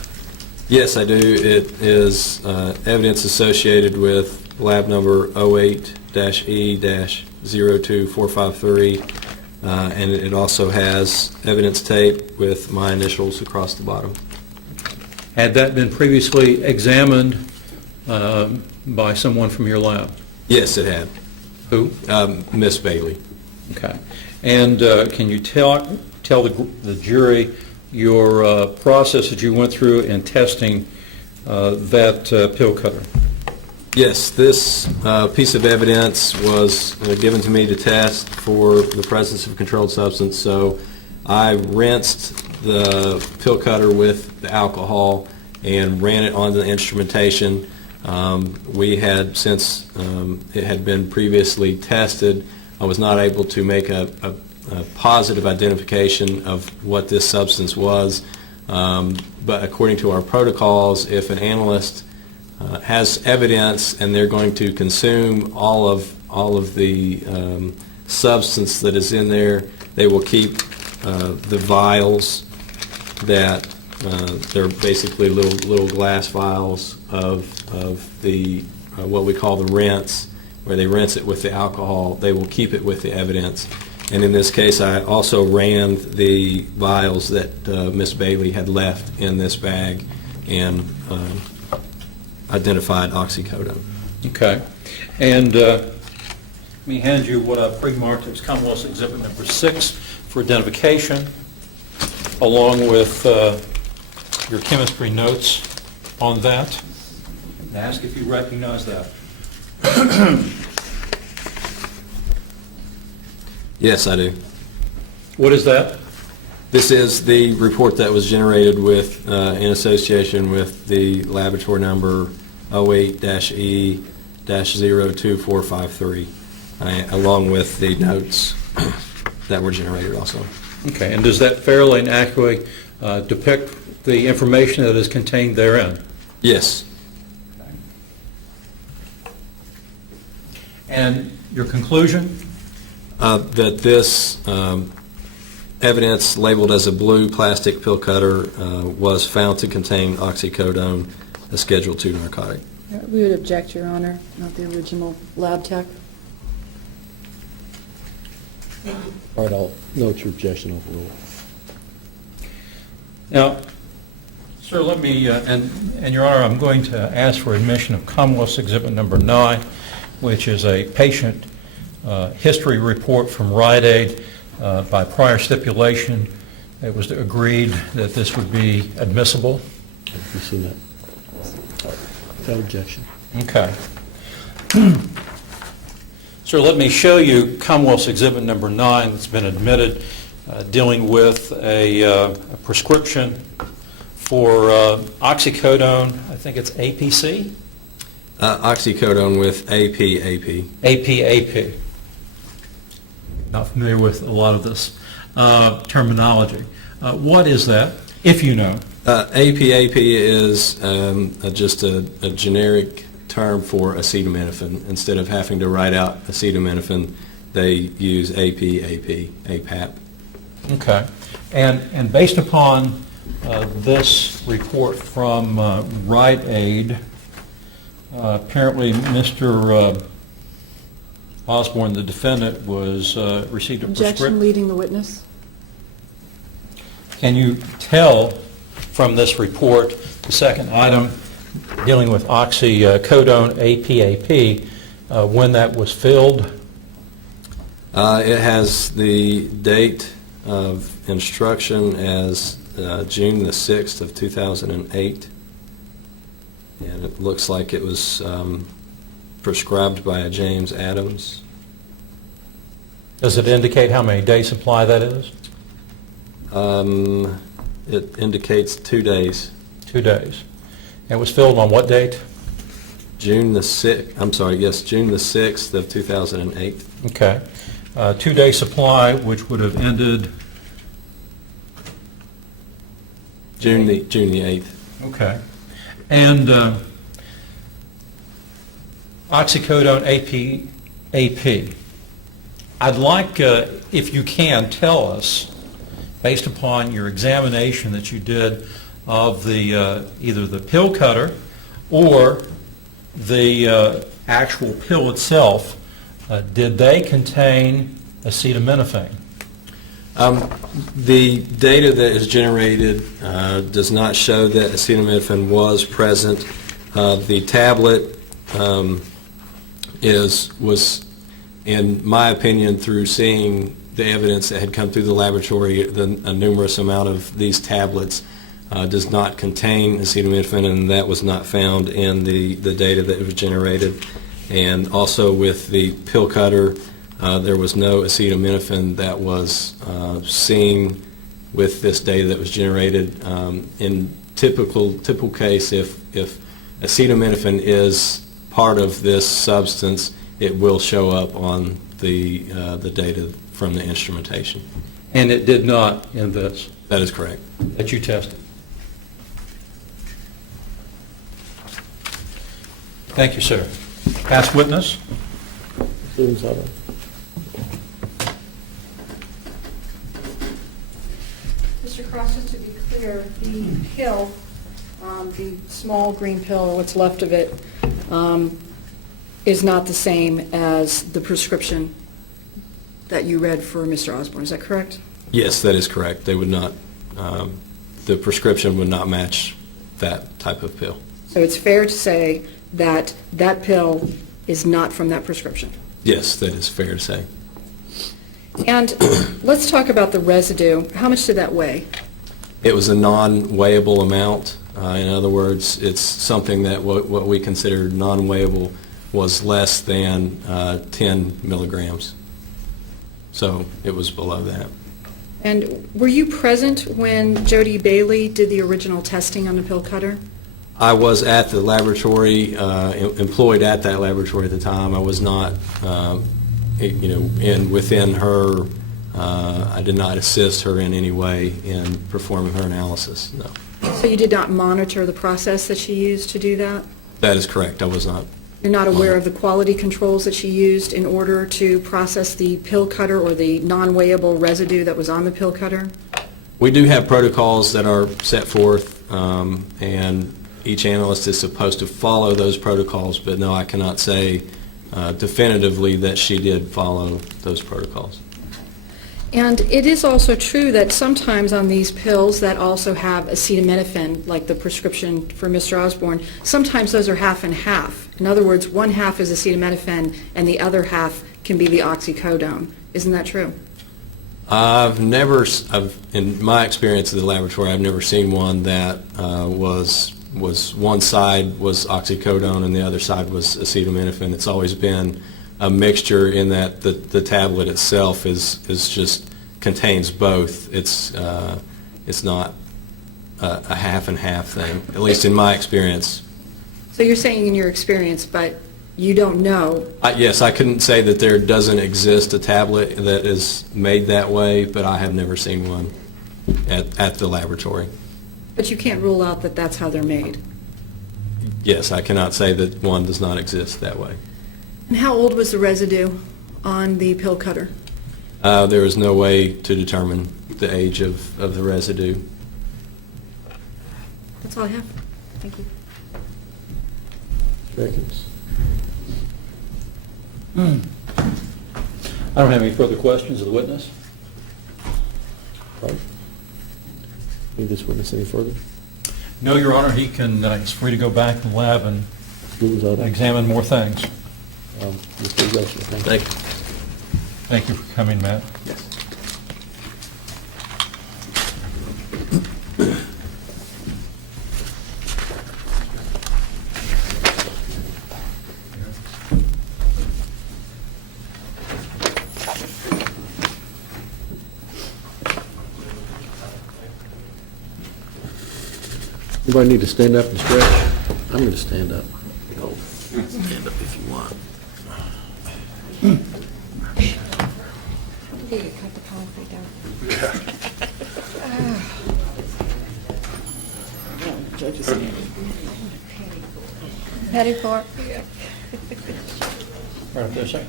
Yes, I do. It is evidence associated with lab number 08-E-02453, and it also has evidence tape with my initials across the bottom. Had that been previously examined by someone from your lab? Yes, it had. Who? Miss Bailey. Okay. And can you tell the jury your process that you went through in testing that pill cutter? Yes, this piece of evidence was given to me to test for the presence of a controlled substance, so I rinsed the pill cutter with the alcohol and ran it on the instrumentation. We had, since it had been previously tested, I was not able to make a positive identification of what this substance was, but according to our protocols, if an analyst has evidence and they're going to consume all of the substance that is in there, they will keep the vials that they're basically little glass vials of the what we call the rinse, where they rinse it with the alcohol. They will keep it with the evidence. And in this case, I also ran the vials that Miss Bailey had left in this bag and identified oxycodone. Okay. And let me hand you what I've pre-marked as Commonwealth's Exhibit number 6 for identification, along with your chemistry notes on that. And ask if you recognize that. Yes, I do. What is that? This is the report that was generated with, in association with the laboratory number 08-E-02453, along with the notes that were generated also. Okay, and does that fairly and accurately depict the information that is contained therein? Yes. And your conclusion? That this evidence labeled as a blue plastic pill cutter was found to contain oxycodone, a Schedule II narcotic. We would object, Your Honor, not the original lab tech. All right, I'll note your objection overruled. Now, sir, let me, and Your Honor, I'm going to ask for admission of Commonwealth's Exhibit Number 9, which is a patient history report from Rite Aid. By prior stipulation, it was agreed that this would be admissible. Have you seen that? All right, without objection. Okay. Sir, let me show you Commonwealth's Exhibit Number 9 that's been admitted, dealing with a prescription for oxycodone. I think it's APC? Oxycodone with AP. APAP. Not familiar with a lot of this terminology. What is that, if you know? APAP is just a generic term for acetaminophen. Instead of having to write out acetaminophen, they use APAP. Okay. And based upon this report from Rite Aid, apparently Mr. Osborne, the defendant, received a Objection, prescription. leading the witness. Can you tell from this report, the second item dealing with oxycodone APAP, when that was filled? It has the date of instruction as June the 6th of 2008, and it looks like it was prescribed by a James Adams. Does it indicate how many day supply that is? It indicates 2 days. 2 days. And it was filled on what date? June the 6th of 2008. Okay. 2-day supply, which would have ended? June the 8th. Okay. And oxycodone APAP. I'd like, if you can, tell us, based upon your examination that you did of the either the pill cutter or the actual pill itself, did they contain acetaminophen? The data that is generated does not show that acetaminophen was present. The tablet was, in my opinion, through seeing the evidence that had come through the laboratory, a numerous amount of these tablets does not contain acetaminophen, and that was not found in the data that was generated. And also with the pill cutter, there was no acetaminophen that was seen with this data that was generated. In typical case, if acetaminophen is part of this substance, it will show up on the data from the instrumentation. And it did not in this? That is correct. That you tested? Thank you, sir. Past witness? Mr. Cross, just to be clear, the pill, the small green pill, or what's left of it, is not the same as the prescription that you read for Mr. Osborne. Is that correct? Yes, that is correct. They would not, the prescription would not match that type of pill. So it's fair to say that that pill is not from that prescription? Yes, that is fair to say. And let's talk about the residue. How much did that weigh? It was a non-weighable amount. In other words, it's something that what we considered non-weighable was less than 10 milligrams. So it was below that. And were you present when Jody Bailey did the original testing on the pill cutter? I was at the laboratory, employed at that laboratory at the time. I was not, within her, I did not assist her in any way in performing her analysis, no. So you did not monitor the process that she used to do that? That is correct, I was not. You're not aware of the quality controls that she used in order to process the pill cutter or the non-weighable residue that was on the pill cutter? We do have protocols that are set forth, and each analyst is supposed to follow those protocols, but no, I cannot say definitively that she did follow those protocols. And it is also true that sometimes on these pills that also have acetaminophen, like the prescription for Mr. Osborne, sometimes those are half and half. In other words, one half is acetaminophen and the other half can be the oxycodone. Isn't that true? In my experience at the laboratory, I've never seen one that was one side was oxycodone and the other side was acetaminophen. It's always been a mixture in that the tablet itself is just contains both. It's not a half and half thing, at least in my experience. So you're saying in your experience, but you don't know. Yes, I couldn't say that there doesn't exist a tablet that is made that way, but I have never seen one at the laboratory. But you can't rule out that that's how they're made. Yes, I cannot say that one does not exist that way. And how old was the residue on the pill cutter? There is no way to determine the age of the residue. That's all I have. Thank you. Seconds. I don't have any further questions of the witness. Right. Need this witness any further? No, Your Honor, he can, he's free to go back to the lab and What was that? examine more things. Mr. Gretchen, thank you. Thank you for coming, Matt. Yes. Anybody need to stand up and stretch? I'm going to stand up. Oh, stand up if you want. Cut the concrete down. Ready for? Right up there, sir.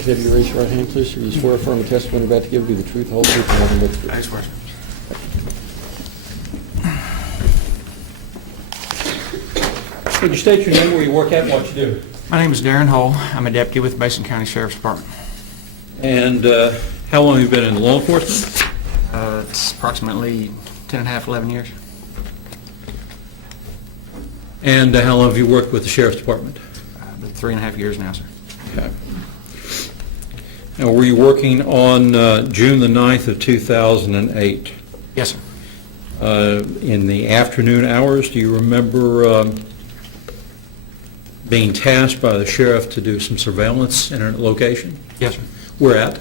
Have you raise your right hand, please? Do you swear affirm the testimony you're about to give will be the truth, the whole truth, and nothing but the truth? I swear. Would you state your name, where you work at, and what you do? My name is Darren Hull. I'm a deputy with Mason County Sheriff's Department. And how long have you been in law enforcement? It's approximately 10 and a half, 11 years. And how long have you worked with the Sheriff's Department? Been 3.5 years now, sir. Okay. Now, were you working on June the 9th of 2008? Yes, sir. In the afternoon hours, do you remember being tasked by the sheriff to do some surveillance in a location? Yes, sir. Where at?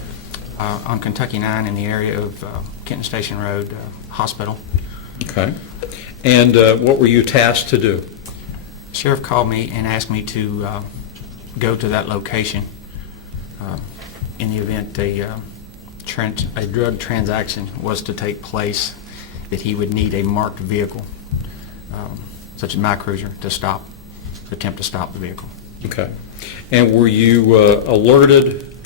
On Kentucky 9 in the area of Kenton Station Road Hospital. Okay. And what were you tasked to do? Sheriff called me and asked me to go to that location in the event a drug transaction was to take place, that he would need a marked vehicle, such as my cruiser, to attempt to stop the vehicle. Okay. And were you alerted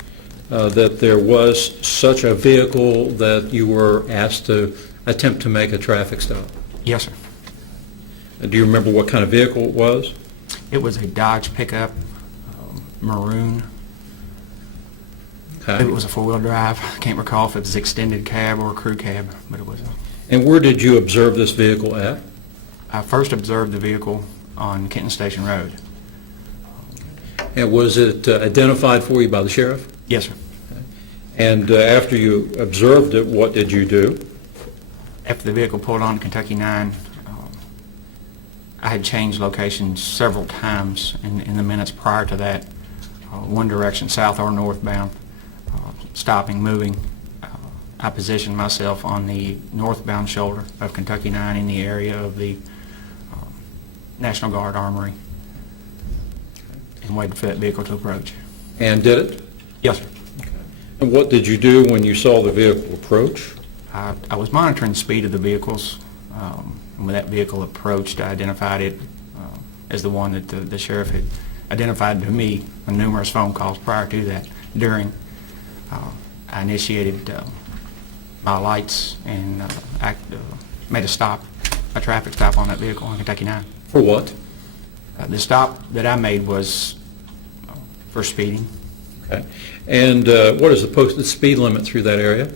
that there was such a vehicle that you were asked to attempt to make a traffic stop? Yes, sir. Do you remember what kind of vehicle it was? It was a Dodge pickup, maroon. Okay. It was a four-wheel drive. I can't recall if it was extended cab or a crew cab, but it was a... And where did you observe this vehicle at? I first observed the vehicle on Kenton Station Road. And was it identified for you by the sheriff? Yes, sir. And after you observed it, what did you do? After the vehicle pulled on Kentucky 9, I had changed locations several times in the minutes prior to that, one direction, south or northbound, stopping, moving. I positioned myself on the northbound shoulder of Kentucky 9 in the area of the National Guard Armory and waited for that vehicle to approach. And did it? Yes, sir. And what did you do when you saw the vehicle approach? I was monitoring the speed of the vehicles. And when that vehicle approached, I identified it as the one that the sheriff had identified to me on numerous phone calls prior to that. I initiated my lights and made a traffic stop on that vehicle on Kentucky 9. For what? The stop that I made was for speeding. Okay. And what is the posted speed limit through that area?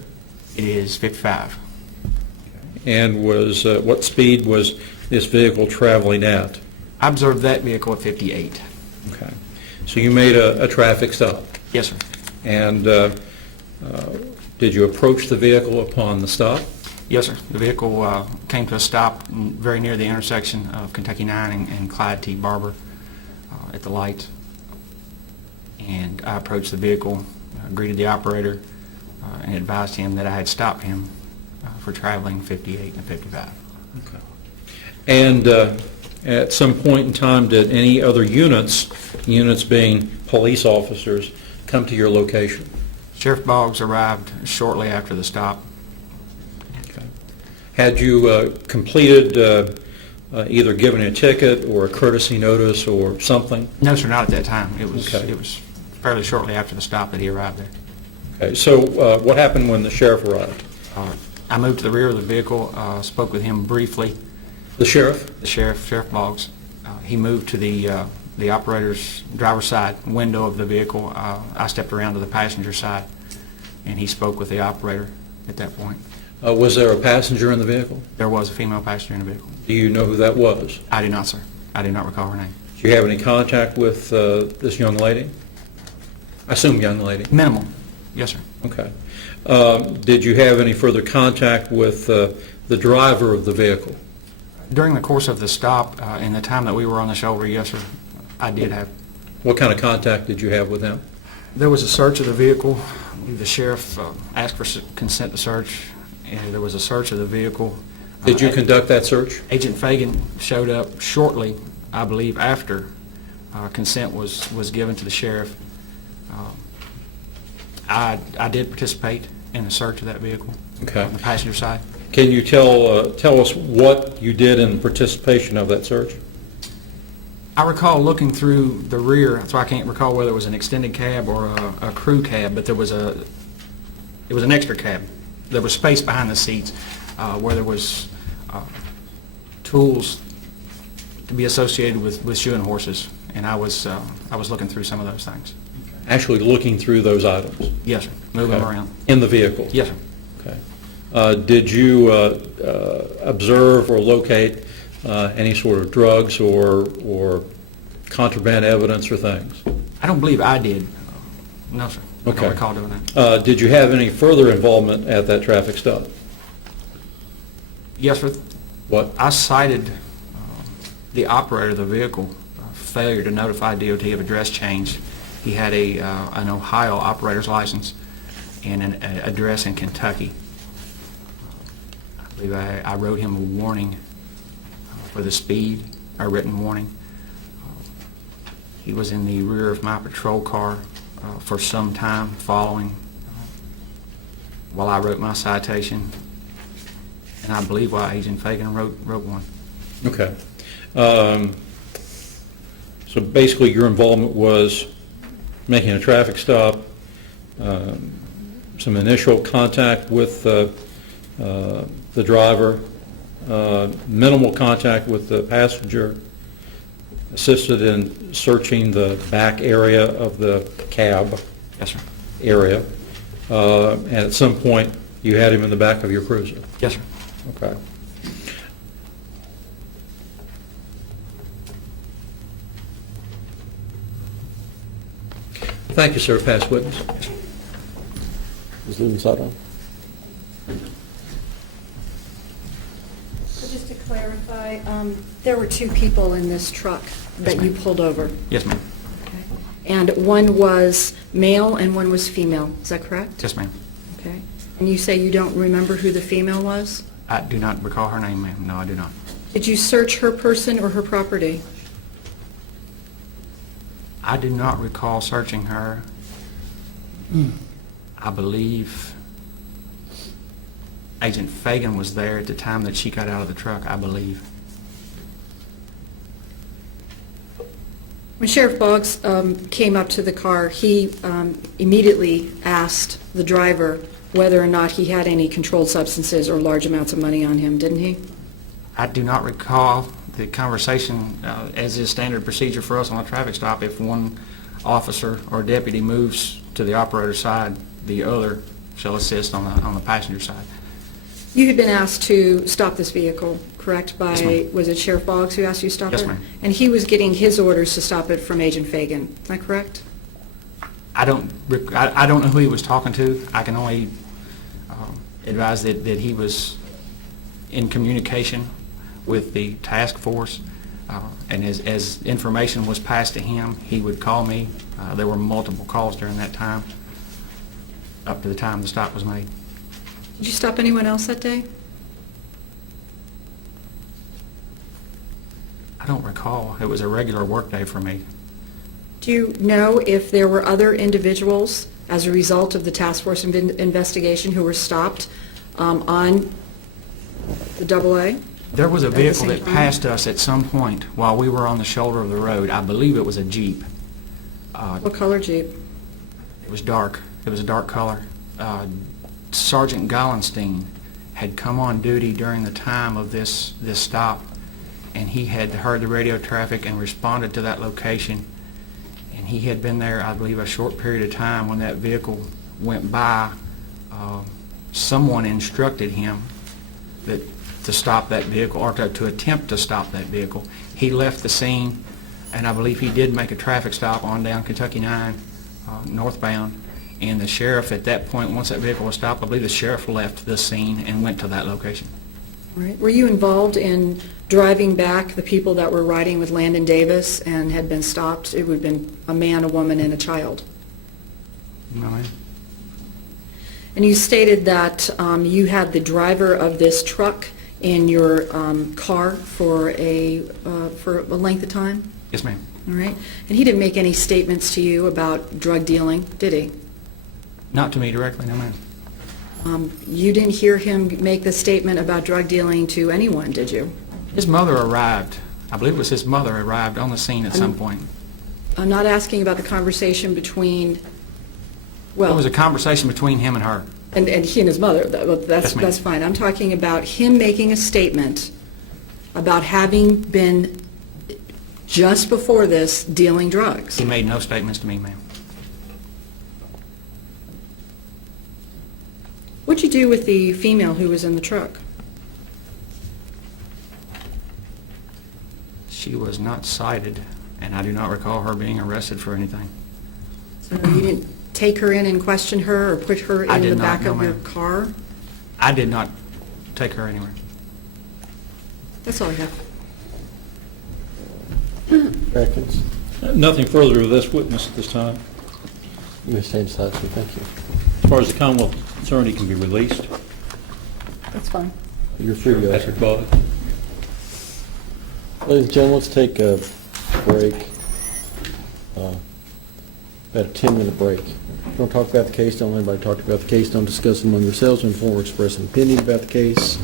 It is 55. And was what speed was this vehicle traveling at? I observed that vehicle at 58. Okay. So you made a traffic stop. Yes, sir. And did you approach the vehicle upon the stop? Yes, sir. The vehicle came to a stop very near the intersection of Kentucky 9 and Clyde T. Barber at the light. And I approached the vehicle, greeted the operator, and advised him that I had stopped him for traveling 58 and 55. Okay. And at some point in time, did any other units being police officers, come to your location? Sheriff Boggs arrived shortly after the stop. Okay. Had you completed either given a ticket or a courtesy notice or something? No, sir, not at that time. It was Okay. it was fairly shortly after the stop that he arrived there. Okay. So what happened when the sheriff arrived? I moved to the rear of the vehicle, spoke with him briefly. The sheriff? The Sheriff Boggs. He moved to the operator's driver's side window of the vehicle. I stepped around to the passenger side, and he spoke with the operator at that point. Was there a passenger in the vehicle? There was a female passenger in the vehicle. Do you know who that was? I do not, sir. I do not recall her name. Do you have any contact with this young lady? I assume young lady. Minimal. Yes, sir. Okay. Did you have any further contact with the driver of the vehicle? During the course of the stop, in the time that we were on the shoulder, yes, sir, I did have. What kind of contact did you have with him? There was a search of the vehicle. The sheriff asked for consent to search, and there was a search of the vehicle. Did you conduct that search? Agent Fagan showed up shortly, I believe, after consent was given to the sheriff. I did participate in the search of that vehicle. Okay. On the passenger side. Can you tell us what you did in participation of that search? I recall looking through the rear, so I can't recall whether it was an extended cab or a crew cab, but it was an extra cab. There was space behind the seats where there was tools to be associated with shoeing horses, and I was looking through some of those things. Actually looking through those items? Yes, sir. Moving Okay. around. In the vehicle? Yes, sir. Okay. Did you observe or locate any sort of drugs or contraband evidence or things? I don't believe I did. No, sir. I Okay. don't recall doing that. Did you have any further involvement at that traffic stop? Yes, sir. What? I cited the operator of the vehicle failure to notify DOT of address change. He had an Ohio operator's license and an address in Kentucky. I believe I wrote him a warning for the speed, a written warning. He was in the rear of my patrol car for some time following while I wrote my citation, and I believe while Agent Fagan wrote one. Okay. So basically your involvement was making a traffic stop, some initial contact with the driver, minimal contact with the passenger, assisted in searching the back area of the cab Yes, sir. area, and at some point you had him in the back of your cruiser. Yes, sir. Okay. Thank you, sir. Pass witness. Is Lynn Sutton? Good So just to clarify, there were two people in this truck that you ma'am. pulled over. Yes, ma'am. Okay. And one was male and one was female, is that correct? Yes, ma'am. Okay. And you say you don't remember who the female was? I do not recall her name, ma'am. No, I do not. Did you search her person or her property? I do not recall searching her. I believe Agent Fagan was there at the time that she got out of the truck, I believe. When Sheriff Boggs came up to the car, he immediately asked the driver whether or not he had any controlled substances or large amounts of money on him, didn't he? I do not recall the conversation, as is standard procedure for us on a traffic stop. If one officer or deputy moves to the operator's side, the other shall assist on the passenger side. You had been asked to stop this vehicle, correct, by, Yes, ma'am. was it Sheriff Boggs who asked you to stop it? Yes, ma'am. And he was getting his orders to stop it from Agent Fagan, is that correct? I don't know who he was talking to. I can only advise that he was in communication with the task force, and as information was passed to him, he would call me. There were multiple calls during that time, up to the time the stop was made. Did you stop anyone else that day? I don't recall. It was a regular work day for me. Do you know if there were other individuals as a result of the task force investigation who were stopped on the AA? There was a At the vehicle same that time? passed us at some point while we were on the shoulder of the road. I believe it was a Jeep. What color Jeep? It was dark. It was a dark color. Sergeant Gollenstein had come on duty during the time of this stop, and he had heard the radio traffic and responded to that location. And he had been there, I believe, a short period of time when that vehicle went by. Someone instructed him that to stop that vehicle, or to attempt to stop that vehicle. He left the scene, and I believe he did make a traffic stop on down Kentucky 9 northbound. And the sheriff at that point, once that vehicle was stopped, I believe the sheriff left the scene and went to that location. Right. Were you involved in driving back the people that were riding with Landon Davis and had been stopped? It would have been a man, a woman, and a child. No, ma'am. And you stated that you had the driver of this truck in your car for a length of time? Yes, ma'am. All right. And he didn't make any statements to you about drug dealing, did he? Not to me directly, no, ma'am. You didn't hear him make the statement about drug dealing to anyone, did you? His mother arrived. I believe it was his mother arrived on the scene at some point. I'm not asking about the conversation between, There well, was a conversation between him and her. and he and his mother, Yes, ma'am. that's fine. I'm talking about him making a statement about having been, just before this, dealing drugs. He made no statements to me, ma'am. What'd you do with the female who was in the truck? She was not cited, and I do not recall her being arrested for anything. So you didn't take her in and question her or put her I in the did not, back no, of your ma'am. car? I did not take her anywhere. That's all I have. Seconds. Nothing further of this witness at this time. Ms. James Hudson, thank you. As far as the Commonwealth is concerned, he can be released. That's fine. You're free to go, sir. Patrick Boggs. Ladies and gentlemen, let's take a break. About a 10-minute break. Don't talk about the case, don't let anybody talk about the case, don't discuss among yourselves, inform or express an opinion about the case.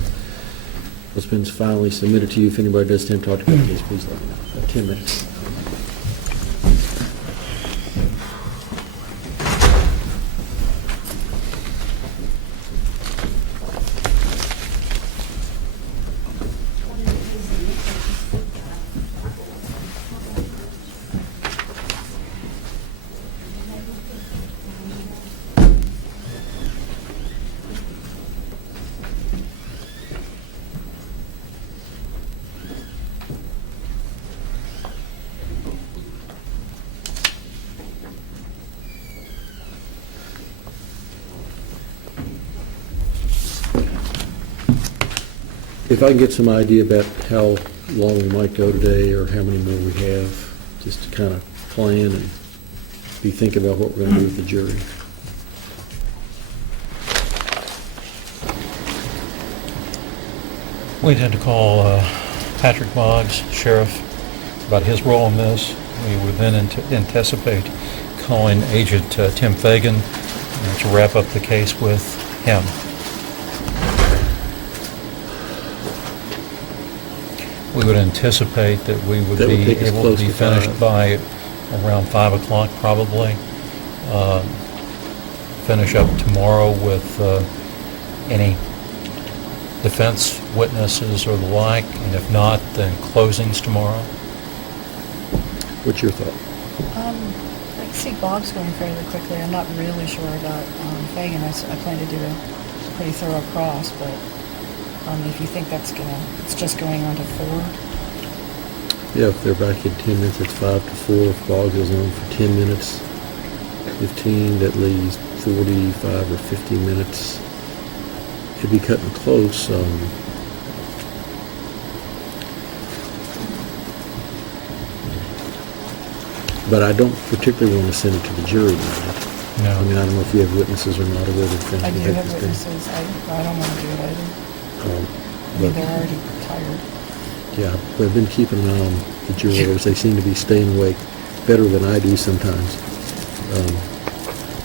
What's been finally submitted to you, if anybody does attempt to talk about the case, please let me know. About 10 minutes. If I can get some idea about how long we might go today or how many more we have, just to kind of plan and be thinking about what we're going to do with the jury. We intend to call Patrick Boggs, sheriff, about his role in this. We would then anticipate calling Agent Tim Fagan to wrap up the case with him. We would anticipate that we would That would be take us able close to be to finished 5. by around 5 o'clock probably. Finish up tomorrow with any defense witnesses or the like, and if not, then closings tomorrow. What's your thought? I can see Boggs going fairly quickly. I'm not really sure about Fagan. I plan to do a pretty thorough cross, but if you think it's just going on to 4. Yeah, if they're back in 10 minutes, it's 5 to 4. If Boggs is on for 10 minutes, 15, that leaves 45 or 50 minutes. It'd be cutting close. But I don't particularly want to send it to the jury tonight. No. I mean, I don't know if you have witnesses or not, or whether it's I do going to have witnesses. I don't want to do it either. I mean, But, they're already tired. yeah, but I've been keeping an eye on the jurors. They seem to be staying awake better than I do sometimes.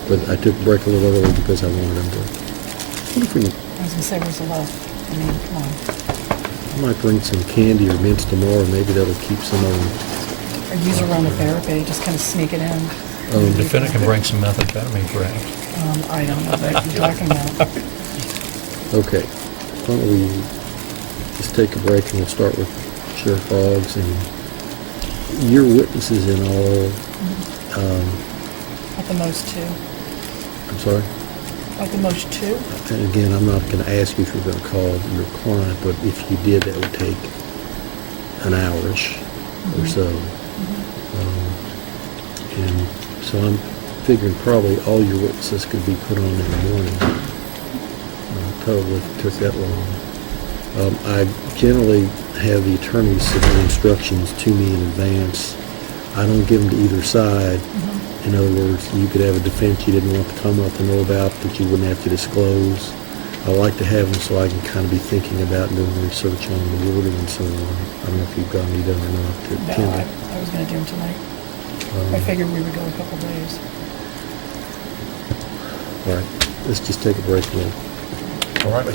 But I took a break a little early because I wanted them to. What if we, I was going to say, where's the left? I mean, come on. I might bring some candy or mints tomorrow. Maybe that'll keep some of them. Or use around the therapy, just kind of sneak it in. The defendant can bring some methamphetamine, perhaps. I don't know what you're talking about. Okay. Why don't we just take a break and we'll start with Sheriff Boggs and your witnesses in all. At the most 2. I'm sorry? At the most 2? And again, I'm not going to ask you if you're going to call your client, but if you did, that would take an hour-ish or so. And so I'm figuring probably all your witnesses could be put on in the morning. Totally, if it took that long. I generally have the attorneys submit instructions to me in advance. I don't give them to either side. In other words, you could have a defense you didn't want the Commonwealth to know about that you wouldn't have to disclose. I like to have them so I can kind of be thinking about and doing research on the wording and so on. I don't know if you've got any done or not to No, attend it. I was going to do them tonight. I figured we would go a couple days. All right, let's just take a break then. All right.